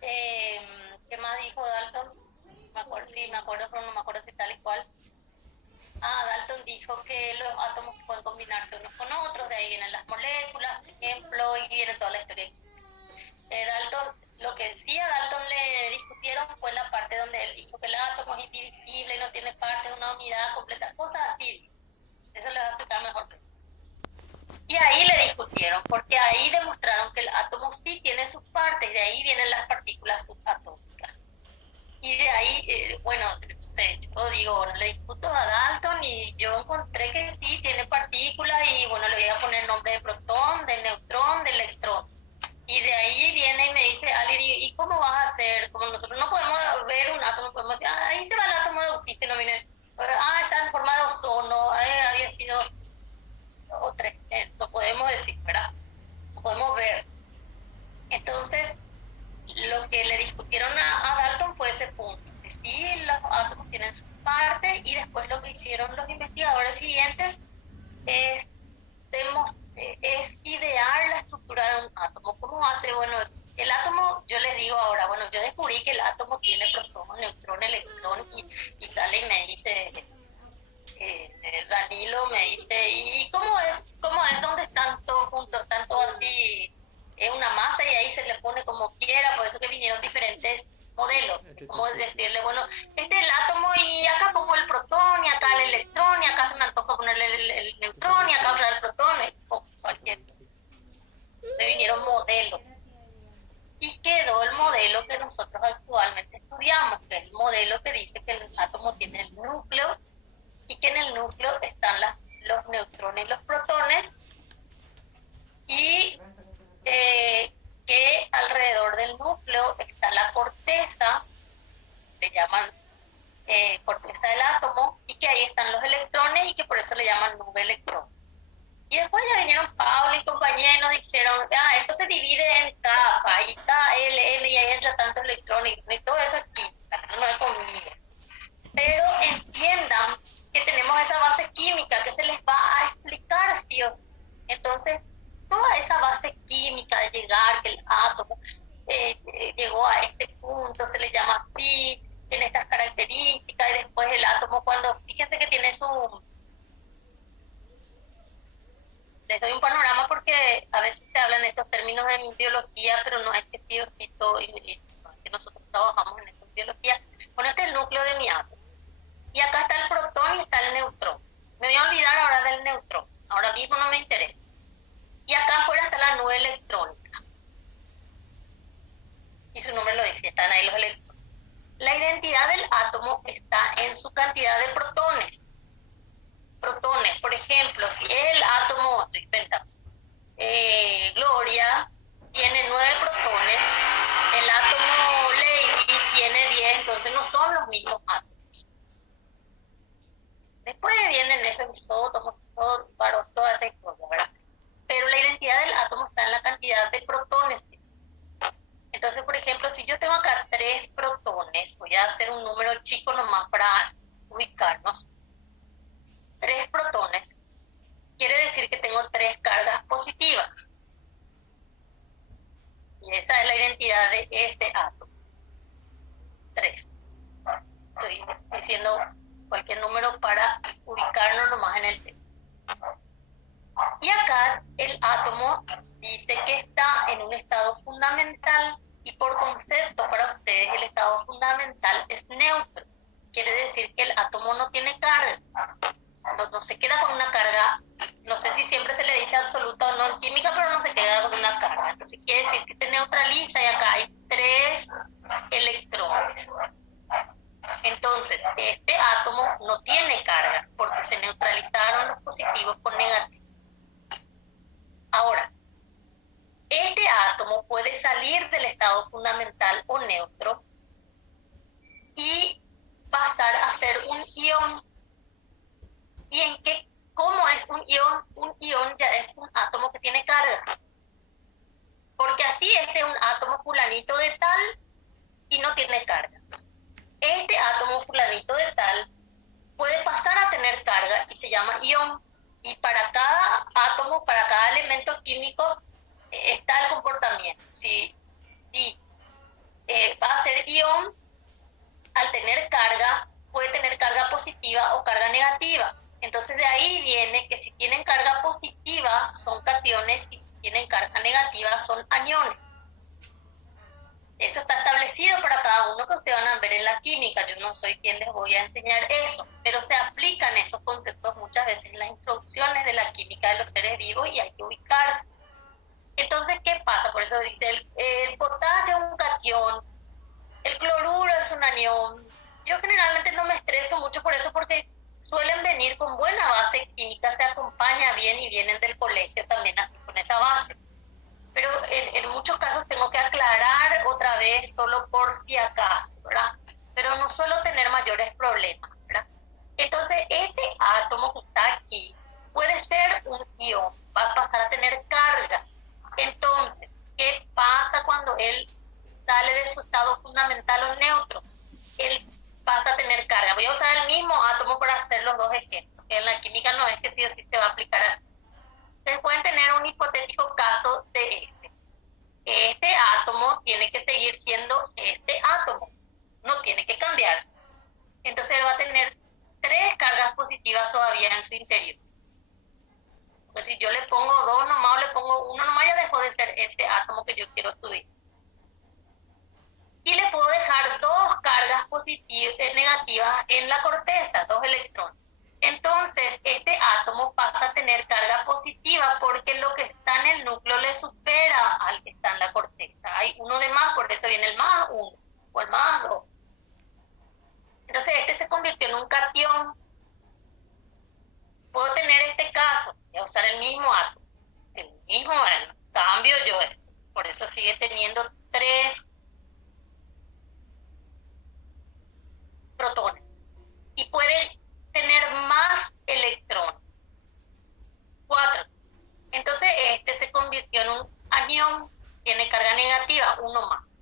¿Qué más dijo Dalton? Me acuerdo, pero no me acuerdo si tal y cual. Dalton dijo que los átomos pueden combinarse unos con otros, de ahí vienen las moléculas, por ejemplo, y viene toda la historia. Dalton, lo que decía Dalton le discutieron fue la parte donde él dijo que el átomo es indivisible y no tiene partes, una unidad completa, cosas así. Eso le va a explicar mejor. Y ahí le discutieron, porque ahí demostraron que el átomo sí tiene sus partes, y de ahí vienen las partículas subatómicas. Y de ahí, bueno, yo digo, bueno, le discuto a Dalton y yo encontré que sí tiene partículas y bueno, le voy a poner nombre de protón, de neutrón, de electrón. Y de ahí viene y me dice, Ali, ¿y cómo vas a hacer? Como nosotros no podemos ver un átomo, podemos decir, ahí se va el átomo de oxígeno, miren, está en forma de ozono, había sido o tres, lo podemos decir, ¿verdad? Lo podemos ver. Entonces, lo que le discutieron a Dalton fue ese punto, que sí, los átomos tienen sus partes, y después lo que hicieron los investigadores siguientes es idear la estructura de un átomo. ¿Cómo hace? Bueno, el átomo, yo les digo ahora, bueno, yo descubrí que el átomo tiene protón, neutrón, electrón, y sale y me dice, Danilo me dice, ¿y cómo es dónde están todos juntos? Están todos así, es una masa y ahí se le pone como quiera, por eso que vinieron diferentes modelos. Como decirle, bueno, este es el átomo y acá pongo el protón y acá el electrón y acá se me antoja ponerle el neutrón y acá el protón, o cualquier. Se vinieron modelos. Y quedó el modelo que nosotros actualmente estudiamos, que es el modelo que dice que el átomo tiene el núcleo y que en el núcleo están los neutrones y los protones, y que alrededor del núcleo está la corteza, le llaman corteza del átomo, y que ahí están los electrones y que por eso le llaman nube electrón. Y después ya vinieron Pablo y compañía y nos dijeron, esto se divide en capas, y está L, N, y ahí entra tantos electrones, y todo eso es química, eso no es conmigo. Pero entiendan que tenemos esa base química que se les va a explicar sí o sí. Entonces, toda esa base química de llegar, que el átomo llegó a este punto, se le llama así, tiene estas características, y después el átomo cuando, fíjense que tiene les doy un panorama porque a veces se hablan estos términos en biología, pero no es que sí o sí todo, que nosotros trabajamos en esto en biología. Bueno, este es el núcleo de mi átomo. Y acá está el protón y está el neutrón. Me voy a olvidar ahora del neutrón. Ahora mismo no me interesa. Y acá afuera está la nube electrónica. Y su nombre lo dice, están ahí los electrones. La identidad del átomo está en su cantidad de protones. Protones, por ejemplo, si el átomo, estoy inventando, Gloria tiene 9 protones, el átomo Lady tiene 10, entonces no son los mismos átomos. Después vienen esos isótopos, toda esa historia, ¿verdad? Pero la identidad del átomo está en la cantidad de protones. Entonces, por ejemplo, si yo tengo acá 3 protones, voy a hacer un número chico nomás para ubicarnos. 3 protones quiere decir que tengo 3 cargas positivas. Y esa es la identidad de este átomo. 3. Estoy diciendo cualquier número para ubicarnos nomás en el tema. Y acá el átomo dice que está en un estado fundamental, y por concepto para ustedes el estado fundamental es neutro. Quiere decir que el átomo no tiene carga. No se queda con una carga, no sé si siempre se le dice absoluta o no en química, pero no se queda con una carga. Entonces quiere decir que se neutraliza y acá hay 3 electrones. Entonces, este átomo no tiene carga porque se neutralizaron estado fundamental o neutro y pasar a ser un ion. ¿Y en qué? ¿Cómo es un ion? Un ion ya es un átomo que tiene carga. Porque así este es un átomo fulanito de tal y no tiene carga. Este átomo fulanito de tal puede pasar a tener carga y se llama ion. Y para cada átomo, para cada elemento químico, está el comportamiento. Si va a ser ion, al tener carga, puede tener carga positiva o carga negativa. Entonces de ahí viene que si tienen carga positiva son cationes y si tienen carga negativa son aniones. Eso está establecido para cada uno que ustedes van a ver en la química. Yo no soy quien les voy a enseñar eso, pero se aplican esos conceptos muchas veces en las introducciones de la química de los seres vivos y hay que ubicarse. Entonces, ¿qué pasa? Por eso dice, el potasio es un catión, el cloruro es un anión. Yo generalmente no me estreso mucho por eso porque suelen venir con buena base química, se acompaña bien y vienen del colegio también así con esa base. Pero en muchos casos tengo que aclarar otra vez solo por si acaso, ¿verdad? Pero no suelo tener mayores problemas, ¿verdad? Entonces, este átomo que está aquí puede ser un ion, va a pasar a tener carga. Entonces, ¿qué pasa cuando él sale de su estado fundamental o neutro? Él pasa a tener carga. Voy a usar el mismo átomo para hacer los dos ejemplos. En la química no es que sí o sí se va a aplicar así. Ustedes pueden tener un hipotético caso de este. Este átomo tiene que seguir siendo este átomo, no tiene que cambiar. Entonces él va a tener 3 cargas positivas todavía en su interior. Entonces si yo le pongo 2 nomás o le pongo 1 nomás, ya dejó de ser este átomo que yo quiero estudiar. Y le puedo dejar 2 cargas positivas, negativas en la corteza, 2 electrones. Entonces, este átomo pasa a tener carga positiva porque lo que está en el núcleo le supera al que está en la corteza. Hay uno de más, por eso viene el más 1 o el más 2. Entonces, este se convirtió en un catión. Puedo tener este caso, voy a usar el mismo átomo. El mismo, bueno, cambio yo esto. Por eso sigue teniendo 3 protones. Y puede tener más electrones. 4. Entonces este se convirtió en un anión, tiene carga negativa, 1 más.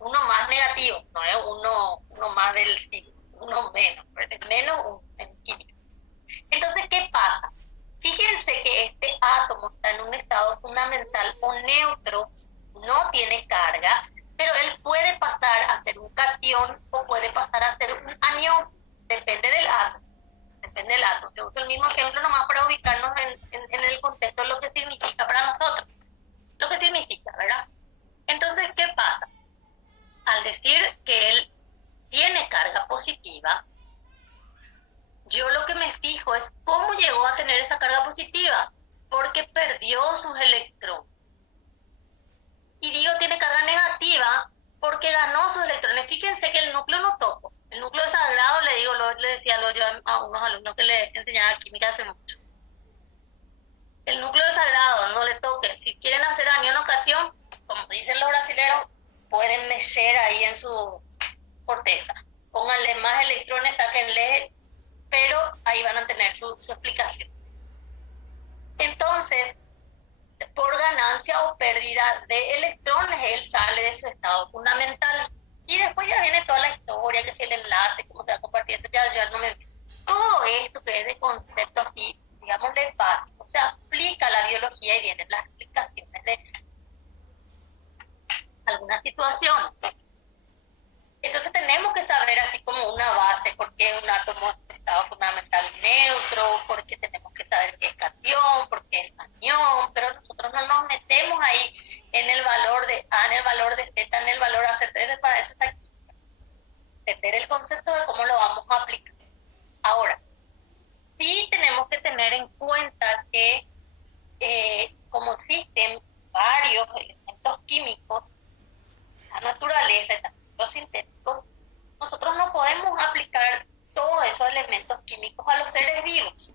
1 más negativo, no es uno más del signo, 1 menos, es menos 1 en química. Entonces, ¿qué pasa? Fíjense que este átomo está en un estado fundamental o neutro, no tiene carga, pero él puede pasar a ser un catión o puede pasar a ser un anión, depende del átomo. Depende del átomo. Yo uso el mismo ejemplo nomás para ubicarnos en el contexto de lo que significa para nosotros. Lo que significa, ¿verdad? Entonces, ¿qué pasa? Al decir que él tiene carga positiva, yo lo que me fijo es cómo llegó a tener esa carga positiva, porque perdió sus electrones. Y digo tiene carga negativa porque ganó sus electrones. Fíjense que el núcleo no toco. El núcleo sagrado, le decía yo a unos alumnos que le enseñaba química hace mucho. El núcleo sagrado, no le toquen. Si quieren hacer anión o catión, como dicen los brasileños, pueden mechar ahí en su corteza. Pónganle más electrones, sáquenle, pero ahí van a tener su explicación. Entonces, por ganancia o pérdida de electrones, él sale de su estado fundamental. Y después ya viene toda la historia, que si el enlace, cómo se va compartiendo, ya no me... Todo esto que es de concepto así, digamos, de básico, se aplica a la biología y vienen las explicaciones de algunas situaciones. Entonces tenemos que saber así como una base, por qué un átomo es de estado fundamental neutro, por qué tenemos que saber qué es catión, por qué es anión, pero nosotros no nos metemos ahí en el valor de A, en el valor de Z, en el valor de AC3, para eso está aquí. Entender el concepto de cómo lo vamos a aplicar. Ahora, sí tenemos que tener en cuenta que como existen varios elementos químicos, la naturaleza y también los sintéticos, nosotros no podemos aplicar todos esos elementos químicos a los seres vivos.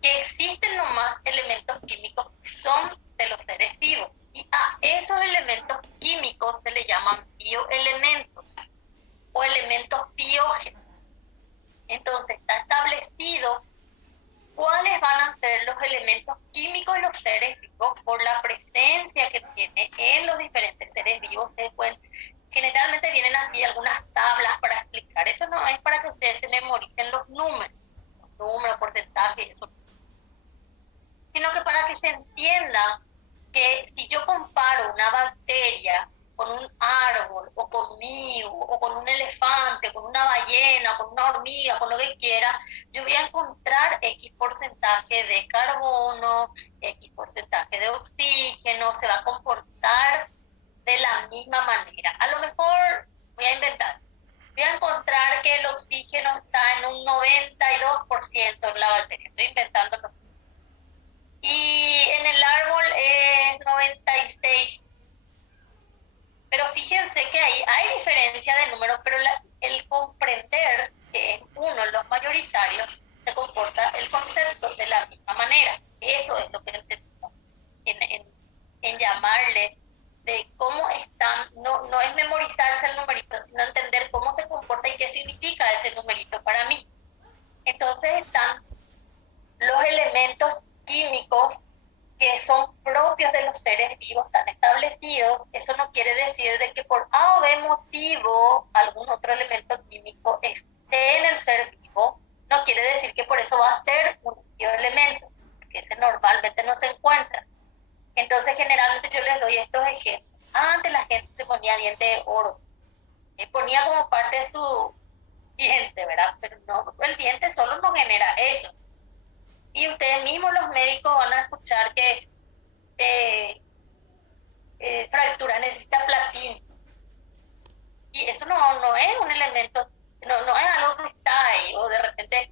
Que existen nomás elementos químicos que son de los seres vivos. Y a esos elementos químicos se le llaman bioelementos o elementos biógenos. Entonces está establecido cuáles van a ser los elementos químicos de los seres vivos por la presencia que tiene en los diferentes seres vivos. Generalmente vienen así algunas tablas para explicar. Eso no es para que ustedes se memoricen los números, porcentajes, eso, sino que para que se entienda que si yo comparo una bacteria con un árbol, o conmigo, o con un elefante, con una ballena, con una hormiga, con lo que quiera, yo voy a encontrar X porcentaje de carbono, X porcentaje de oxígeno, se va a comportar de la misma manera. A lo mejor, voy a inventar, voy a encontrar que el oxígeno está en un 92% en la bacteria, estoy inventándolo. Y en el árbol es 96%. Pero fíjense que ahí hay diferencia de números, pero el comprender que es uno de los mayoritarios se comporta el concepto de la misma manera. Eso es lo que entendemos en llamarle de cómo están, no es memorizarse el numerito, sino entender cómo se comporta y qué significa ese numerito para mí. Entonces están los elementos químicos que son propios de los seres vivos, están establecidos. Eso no quiere decir de que por A o B motivo algún otro elemento químico esté en el ser vivo, no quiere decir que por eso va a ser un bioelemento, porque ese normalmente no se encuentra. Entonces generalmente yo les doy estos ejemplos. Antes la gente se ponía diente de oro, ponía como parte de su diente, ¿verdad? Pero no, el diente solo no genera eso. Y ustedes mismos los médicos van a escuchar que fractura necesita platino. Y eso no es un elemento, no es algo que está ahí, o de repente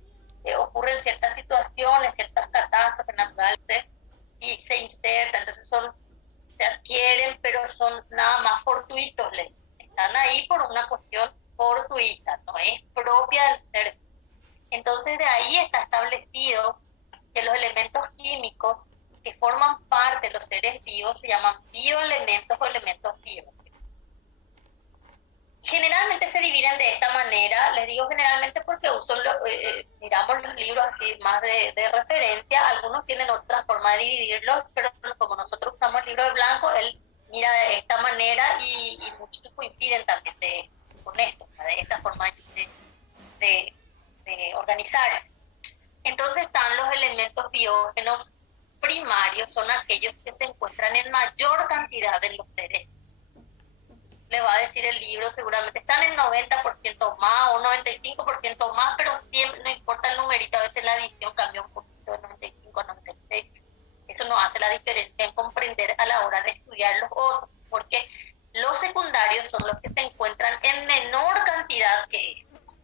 ocurren ciertas situaciones, ciertas catástrofes naturales, y se insertan, entonces se adquieren, pero son nada más fortuitos, están ahí por una cuestión fortuita, no es propia del ser. Entonces de ahí está establecido que los elementos químicos que forman parte de los seres vivos se llaman bioelementos o elementos biológicos. Generalmente se dividen de esta manera, les digo generalmente porque miramos los libros así más de referencia, algunos tienen otra forma de dividirlos, pero como nosotros usamos el libro de blanco, él mira de esta manera y muchos coinciden también con esto, de esta forma de organizar. Entonces están los elementos biógenos primarios, son aquellos que se encuentran en mayor cantidad en los seres. Le va a decir el libro, seguramente están en 90% más o 95% más, pero siempre, no importa el numerito, a veces la adición cambia un poquito de 95 a 96. Eso no hace la diferencia en comprender a la hora de estudiar los otros, porque los secundarios son los que se encuentran en menor cantidad que estos.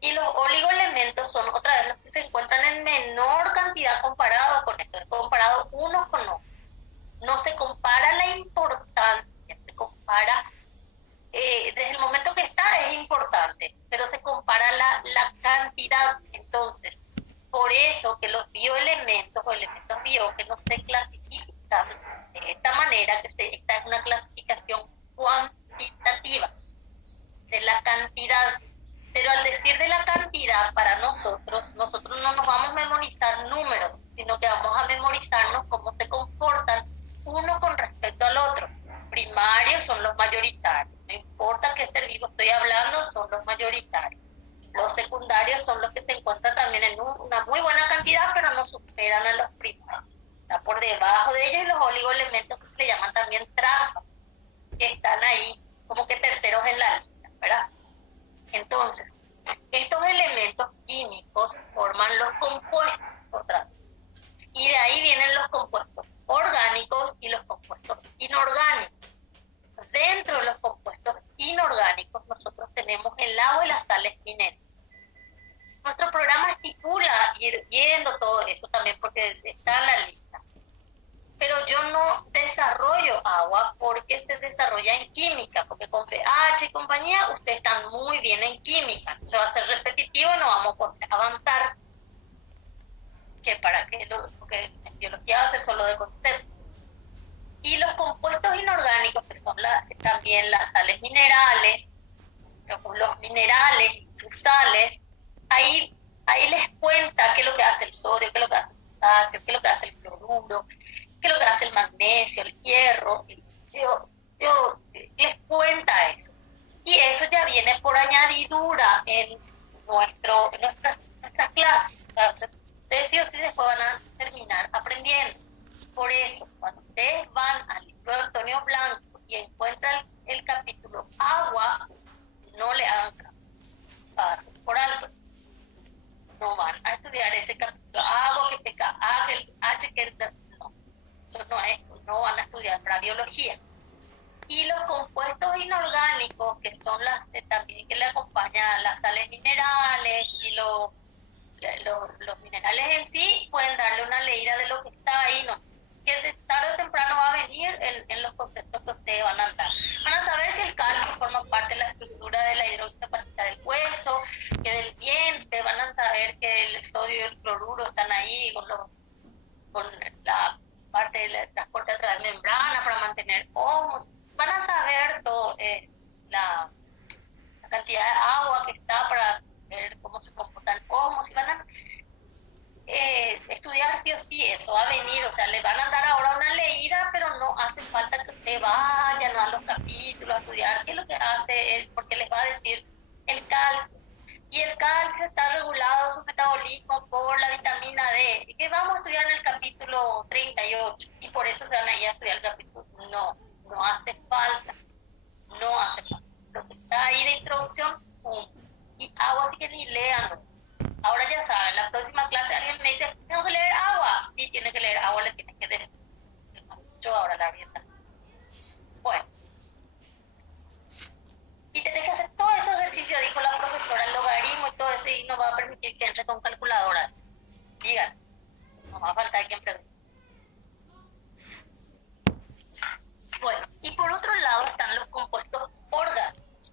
Y los oligoelementos son otra vez los que se encuentran en menor cantidad comparado con esto, comparado uno con otro. No se compara la importancia, se compara, desde el momento que está es importante, pero se compara la cantidad. Entonces, por eso que los bioelementos o elementos biógenos se clasifican de esta manera, que esta es una clasificación cuantitativa de la cantidad. Pero al decir de la cantidad, para nosotros no nos vamos a memorizar números, sino que vamos a memorizarnos cómo se comportan uno con respecto al otro. Primarios son los mayoritarios, no importa qué ser vivo estoy hablando, son los mayoritarios. Los secundarios son los que se encuentran también en una muy buena cantidad, pero no superan a los primarios. Está por debajo de ellos, y los oligoelementos que se llaman también trazas, que están ahí como que terceros en la lista, ¿verdad? Entonces, estos elementos químicos forman los compuestos, otra vez. Y de ahí vienen los compuestos orgánicos y los compuestos inorgánicos. Dentro de los compuestos inorgánicos nosotros tenemos el agua y las sales minerales. Nuestro programa estipula ir viendo todo eso también porque está en la lista. Pero yo no desarrollo agua porque se desarrolla en química, porque con pH y compañía ustedes están muy bien en química. Se va a ser repetitivo, no vamos a poder avanzar. Que para que porque en biología va a ser solo de concepto. Y los compuestos inorgánicos, que son también las sales minerales, los minerales y sus sales, ahí les cuenta qué es lo que hace el sodio, qué es lo que hace el potasio, qué es lo que hace el cloruro, qué es lo que hace el magnesio, el hierro. Les cuenta eso. Y eso ya viene por añadidura en nuestras clases. O sea, ustedes sí o sí después van a terminar aprendiendo. Por eso, cuando ustedes van al libro de Antonio Blanco y encuentran el capítulo agua, no le hagan caso, pasen por alto. No van a estudiar ese capítulo agua, que peca, el H, que no. Eso no van a estudiar para biología. Y los compuestos inorgánicos, que son las también que le acompañan las sales minerales y los minerales en sí, pueden darle una leída de lo que está ahí, ¿no? Que tarde o temprano va a venir en los conceptos que ustedes van a dar. Van a saber que el calcio forma parte de la estructura de la hidroxapatita del hueso, que del diente, van a saber que el sodio y el cloruro están ahí con la parte del transporte a través de membrana para mantener ojos. Van a saber todo, la cantidad de agua que está para ver cómo se comportan ojos, y van a estudiar sí o sí, eso va a venir, o sea, les van a dar ahora una leída, pero no hace falta que ustedes vayan a los capítulos a estudiar qué es lo que hace, porque les va a decir el calcio. Y el calcio está regulado su metabolismo por la vitamina D, que vamos a estudiar en el capítulo 38, y por eso se van a ir a estudiar el capítulo. No hace falta, no hace falta. Lo que está ahí de introducción, y agua, así que ni leanlo. Ahora ya saben, la próxima clase alguien me dice, ¿tengo que leer agua? Sí, tiene que leer agua, le tiene que decir. Yo ahora la orientación. Bueno. Y tenés que hacer todo ese ejercicio, dijo la profesora, el logaritmo y todo eso, y no va a permitir que entre con calculadora. Digan, no va a faltar quien pregunte. Bueno, y por otro lado están los compuestos orgánicos.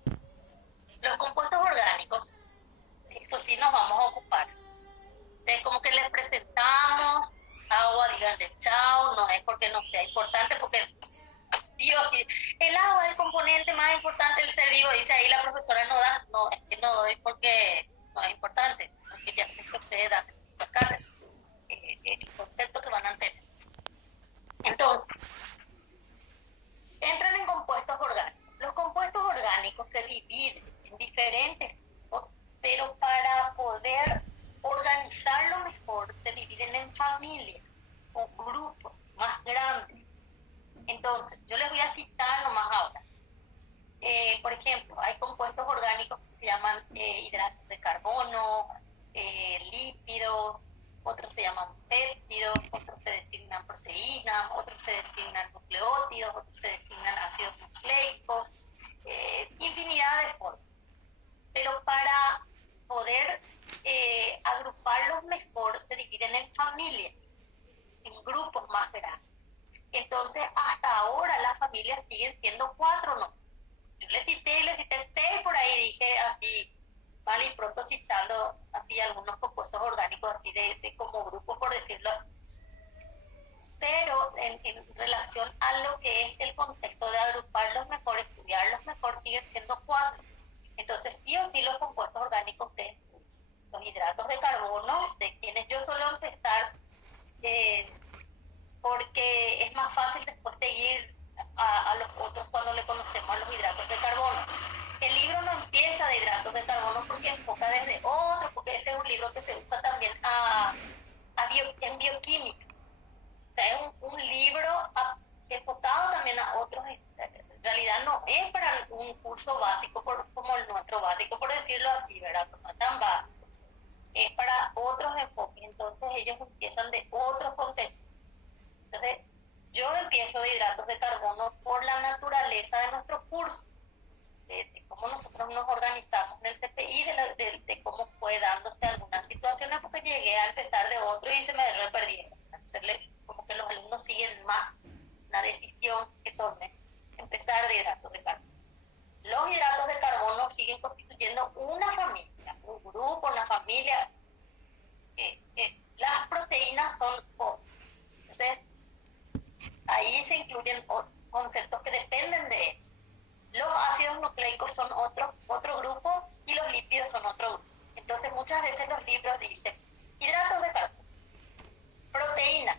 Los compuestos orgánicos, eso sí nos vamos a ocupar. Es como que les presentamos agua, díganle chao, no es porque no sea importante, porque sí o sí, el agua es el componente más importante del ser vivo, dice ahí la profesora no, es que no doy porque no es importante, porque ya sé que ustedes dan acá el concepto que van a tener. Entonces, entran en compuestos orgánicos. Los compuestos orgánicos se dividen en diferentes grupos, pero para poder organizarlo mejor se dividen en familias o grupos más grandes. Entonces, yo les voy a citar nomás ahora. Por ejemplo, hay compuestos orgánicos que se llaman hidratos de carbono, lípidos, otros se llaman péptidos, otros se designan proteínas, otros se designan nucleótidos, otros se designan ácidos nucleicos, infinidad de formas. Pero para poder agruparlos mejor se dividen en familias, en grupos más grandes. Entonces, hasta ahora las familias siguen siendo 4, ¿no? Yo les cité 6 por ahí, dije así, vale, y pronto citando así algunos compuestos orgánicos así de como grupo, por decirlo así. Pero en relación a lo que es el contexto de agruparlos mejor, estudiarlos mejor, siguen siendo 4. Entonces, sí o sí los compuestos orgánicos de los hidratos de carbono, de quienes yo suelo empezar, porque es más fácil después seguir a los otros cuando le conocemos a los hidratos de carbono. El libro no empieza de hidratos de carbono porque enfoca desde otro, porque ese es un libro que se usa también en bioquímica. O sea, es un libro enfocado también a otros. En realidad no es para un curso básico como el nuestro básico, por decirlo así, ¿verdad? No es tan básico. Es para otros enfoques. Entonces ellos empiezan de otros contextos. Entonces, yo empiezo de hidratos de carbono por la naturaleza de nuestro curso, de cómo nosotros nos organizamos en el CPI, de cómo fue dándose algunas situaciones, porque llegué a empezar de otro y se me perdieron. Entonces, como que los alumnos siguen más la decisión que tome, empezar de hidratos de carbono. Los hidratos de carbono siguen constituyendo una familia, un grupo, una familia. Las proteínas son otras. Entonces, ahí se incluyen muchas veces los libros dicen hidratos de carbono, proteínas,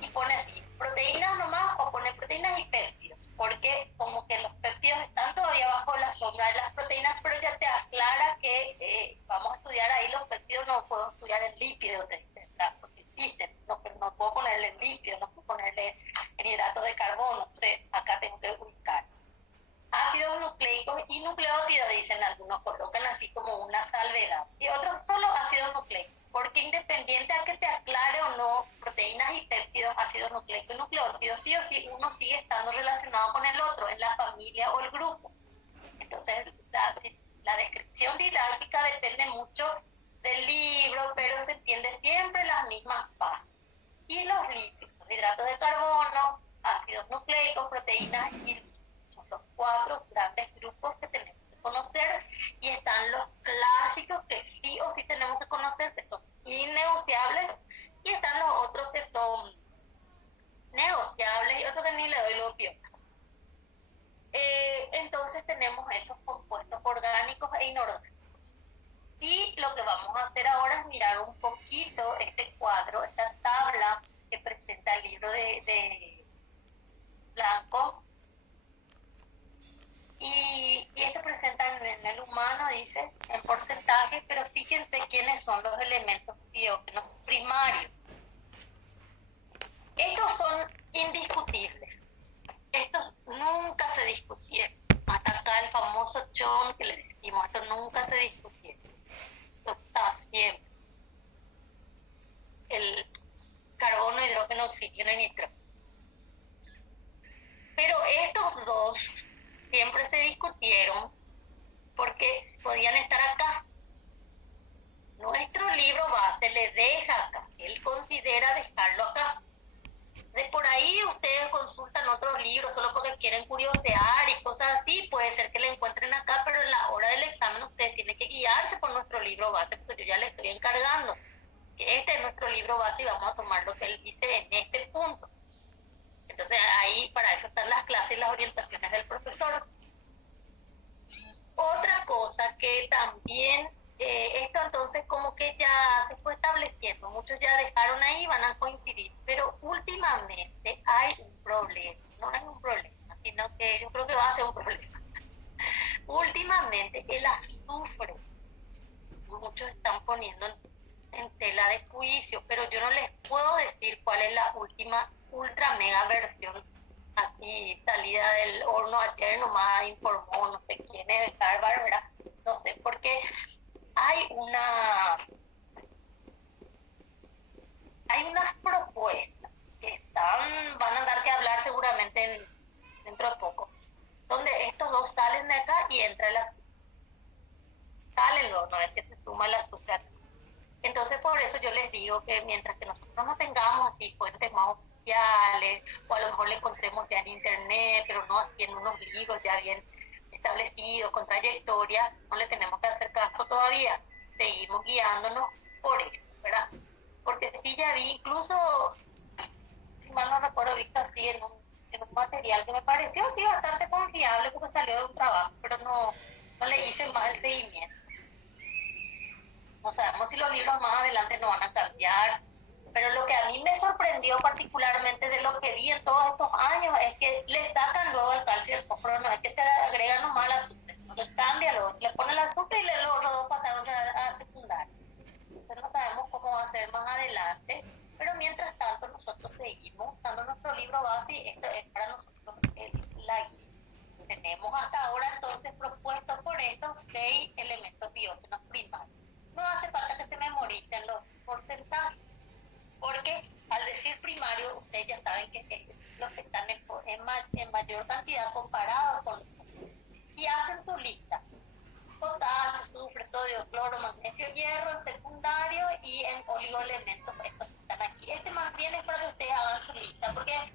y pone así, proteínas nomás o pone proteínas y péptidos, porque como que los péptidos están todavía bajo la sombra de las proteínas, pero ya te aclara que vamos a estudiar ahí los péptidos, no puedo estudiar el lípido, te dicen, porque existen, no puedo ponerle en lípido, no puedo ponerle en hidratos de carbono, entonces acá tengo que ubicar. Ácidos nucleicos y nucleótidos, dicen algunos, colocan así como una salvedad, y otros solo ácidos nucleicos, porque independiente a que te aclare o no proteínas y péptidos, ácidos nucleicos y nucleótidos, sí o sí uno sigue estando relacionado con el otro, en la familia o el grupo. Entonces la descripción didáctica depende mucho del libro, pero se entiende siempre las mismas bases. Y los lípidos, hidratos de carbono, ácidos nucleicos, proteínas y son los 4 grandes grupos que tenemos que conocer, y están los clásicos que sí o sí tenemos que conocer, que son innegociables, y están los otros que son negociables y otros que ni le doy lo piola. Entonces tenemos esos compuestos orgánicos e inorgánicos. Y lo que vamos a hacer ahora es mirar un poquito este cuadro, esta tabla que presenta el libro de Blanco. Y esto presenta en el humano, dice, en porcentaje, pero fíjense quiénes son los elementos biógenos primarios. Estos son indiscutibles. Estos nunca se discutieron. Hasta acá el famoso chon que le decimos, esto nunca se discutieron. Esto está siempre. El carbono, hidrógeno, oxígeno y nitrógeno. Pero estos dos siempre se discutieron porque podían estar acá. Nuestro libro base le deja acá, él considera dejarlo acá. De por ahí ustedes consultan otros libros solo porque quieren curiosear y cosas así, puede ser que le encuentren acá, pero en la hora del examen ustedes tienen que guiarse por nuestro libro base, porque yo ya le estoy encargando que este es nuestro libro base y vamos a tomar lo que él dice en este punto. Entonces ahí para eso están las clases y las orientaciones del profesor. Otra cosa que también, esto entonces como que ya se fue estableciendo, muchos ya dejaron ahí, van a coincidir, pero últimamente hay un problema, no es un problema, sino que yo creo que va a ser un problema. Últimamente el azufre, muchos están poniendo en tela de juicio, pero yo no les puedo decir cuál es la última ultra mega versión así salida del horno. Ayer nomás informó no sé quién es, Harvard, ¿verdad? No sé, porque hay unas propuestas que van a dar que hablar seguramente dentro de poco, donde estos dos salen de acá y entra el azúcar. Salen los, no es que se suma el azúcar. Entonces por eso yo les digo que mientras que nosotros no tengamos así fuentes más oficiales, o a lo mejor le encontremos ya en internet, pero no así en unos libros ya bien establecidos, con trayectoria, no le tenemos que hacer caso todavía. Seguimos guiándonos por eso, ¿verdad? Porque sí ya vi, incluso, si mal no recuerdo, visto así en un material que me pareció sí bastante confiable porque salió de un trabajo, pero no le hice más el seguimiento. No sabemos si los libros más adelante no van a cambiar, pero lo que a mí me sorprendió particularmente de lo que vi en todos estos años es que le sacan luego el calcio y el fósforo, no es que se agregan nomás el azúcar, sino que cambia luego, se le pone el azúcar y los otros dos pasaron a secundaria. Entonces no sabemos cómo va a ser más adelante, pero mientras tanto nosotros seguimos usando nuestro libro base y esto es para nosotros la guía. Tenemos hasta ahora entonces propuestos por estos 6 elementos biógenos primarios. No hace falta que se memoricen los porcentajes, porque al decir primario ustedes ya saben que es los que están en mayor cantidad comparados con los otros. Y hacen su lista: potasio, azufre, sodio, cloro, magnesio, hierro en secundario, y en oligoelementos estos que están aquí. Este más bien es para que ustedes hagan su lista, porque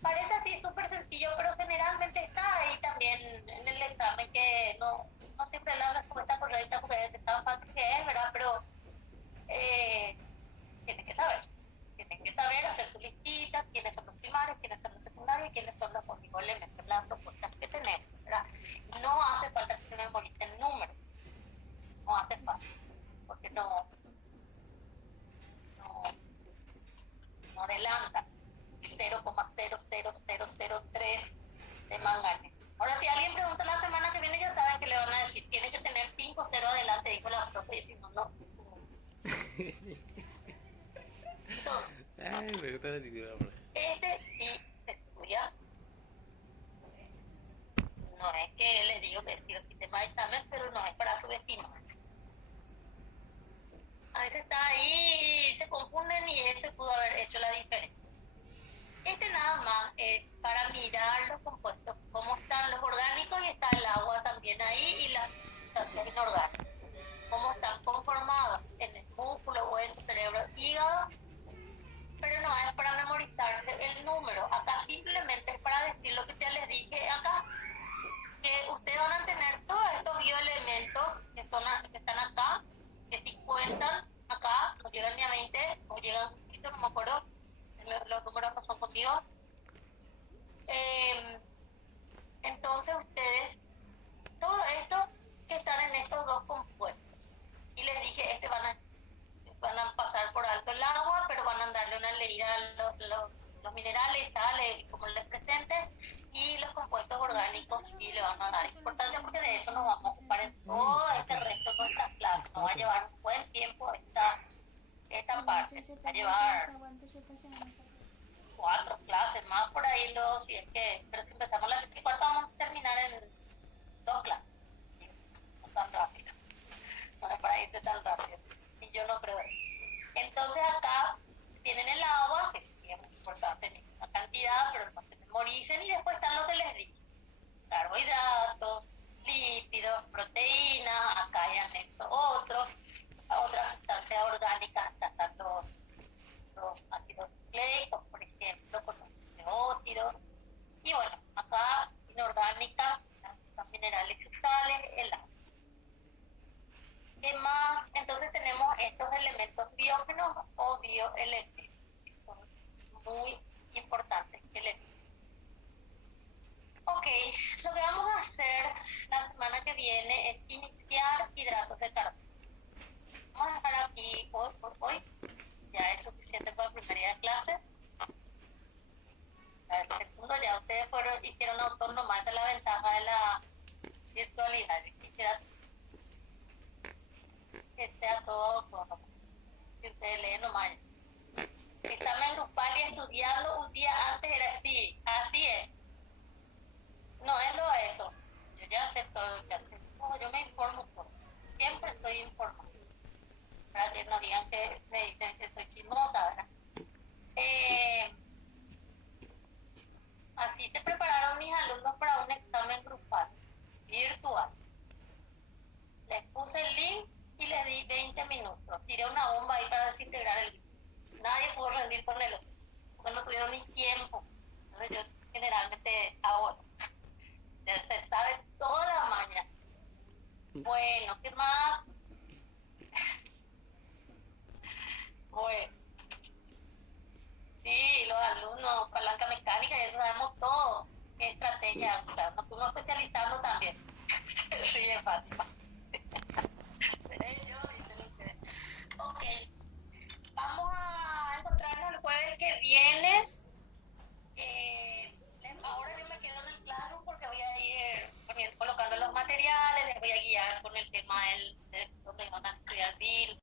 parece así súper sencillo, pero generalmente está ahí también en el examen, que no siempre la respuesta correcta porque es tan fácil que es, ¿verdad? Pero tienen que saber hacer su listita, quiénes son los primarios, quiénes son los secundarios y quiénes son los oligoelementos, las propuestas que tenemos, ¿verdad? No hace falta que se memoricen números, no 0,03 de manganeso. Ahora, si alguien pregunta la semana que viene, ya saben que le van a decir, tiene que tener 5,0 adelante, dijo la profe, y si no, no. Entonces, Ay, me gusta la figura, hombre. este sí se estudia. No es que les digo que sí o sí tema de examen, pero no es para subestimar. A veces está ahí, se confunden y este pudo haber hecho la diferencia. Este nada más es para mirar los compuestos, cómo están los orgánicos y está el agua también ahí y las sustancias inorgánicas, cómo están conformadas en el músculo, hueso, cerebro, hígado, pero no es para memorizarse el número. Acá simplemente es para decir lo que ya les dije acá, que ustedes van a tener todos estos bioelementos que están acá, que si cuentan acá, no llegan ni a 20, o llegan un poquito, no me acuerdo, los números no son conmigo. Entonces ustedes, todo esto que están en estos dos compuestos, y les dije, van a pasar por alto el agua, pero van a darle una leída a los minerales, sales, como les presente, y los compuestos orgánicos sí le van a dar importancia porque de eso nos vamos a ocupar en todo este resto de nuestras clases. Nos va a llevar un buen tiempo esta parte, va a llevar 4 clases más por ahí, si es que, pero si empezamos la y cuarta vamos a terminar en 2 clases, no tan rápido, no es para irse tan rápido, y yo no creo eso. Entonces acá tienen el agua, que sí es muy importante en esta cantidad, pero no se memoricen, y después están lo que les dije, carbohidratos, lípidos, proteínas, acá hay anexo otras sustancias orgánicas, están los ácidos nucleicos, por ejemplo, con los nucleótidos, y bueno, acá inorgánicas, los minerales y sales, el agua. ¿Qué más? Entonces tenemos estos elementos biógenos o bioeléctricos, que son muy importantes que les digo. Ok, lo que vamos a hacer la semana que viene es iniciar hidratos de carbono. Vamos a dejar aquí hoy por hoy, ya es suficiente para el primer día de clase. El segundo ya ustedes hicieron autónomo, esa es la ventaja de la virtualidad. Quisiera que sea todo autónomo, que ustedes leen nomás. Examen grupal y estudiando un día antes era así es. No es lo eso. Yo ya sé todo, yo me informo todo. Siempre estoy informada. Para que no digan que me dicen que soy chismosa, ¿verdad? Así se prepararon mis alumnos para un examen grupal, virtual. Les puse el link y les di 20 minutos. Tiré una bomba ahí para desintegrar el link. Nadie pudo rendir con el otro, porque no tuvieron ni tiempo. Entonces yo generalmente hago eso. Ya se sabe toda la mañana. Bueno, ¿qué más? Bueno, sí, los alumnos, palanca mecánica, ya sabemos todo. ¿Qué estrategia? O sea, nos fuimos especializando también. Sí, es fácil.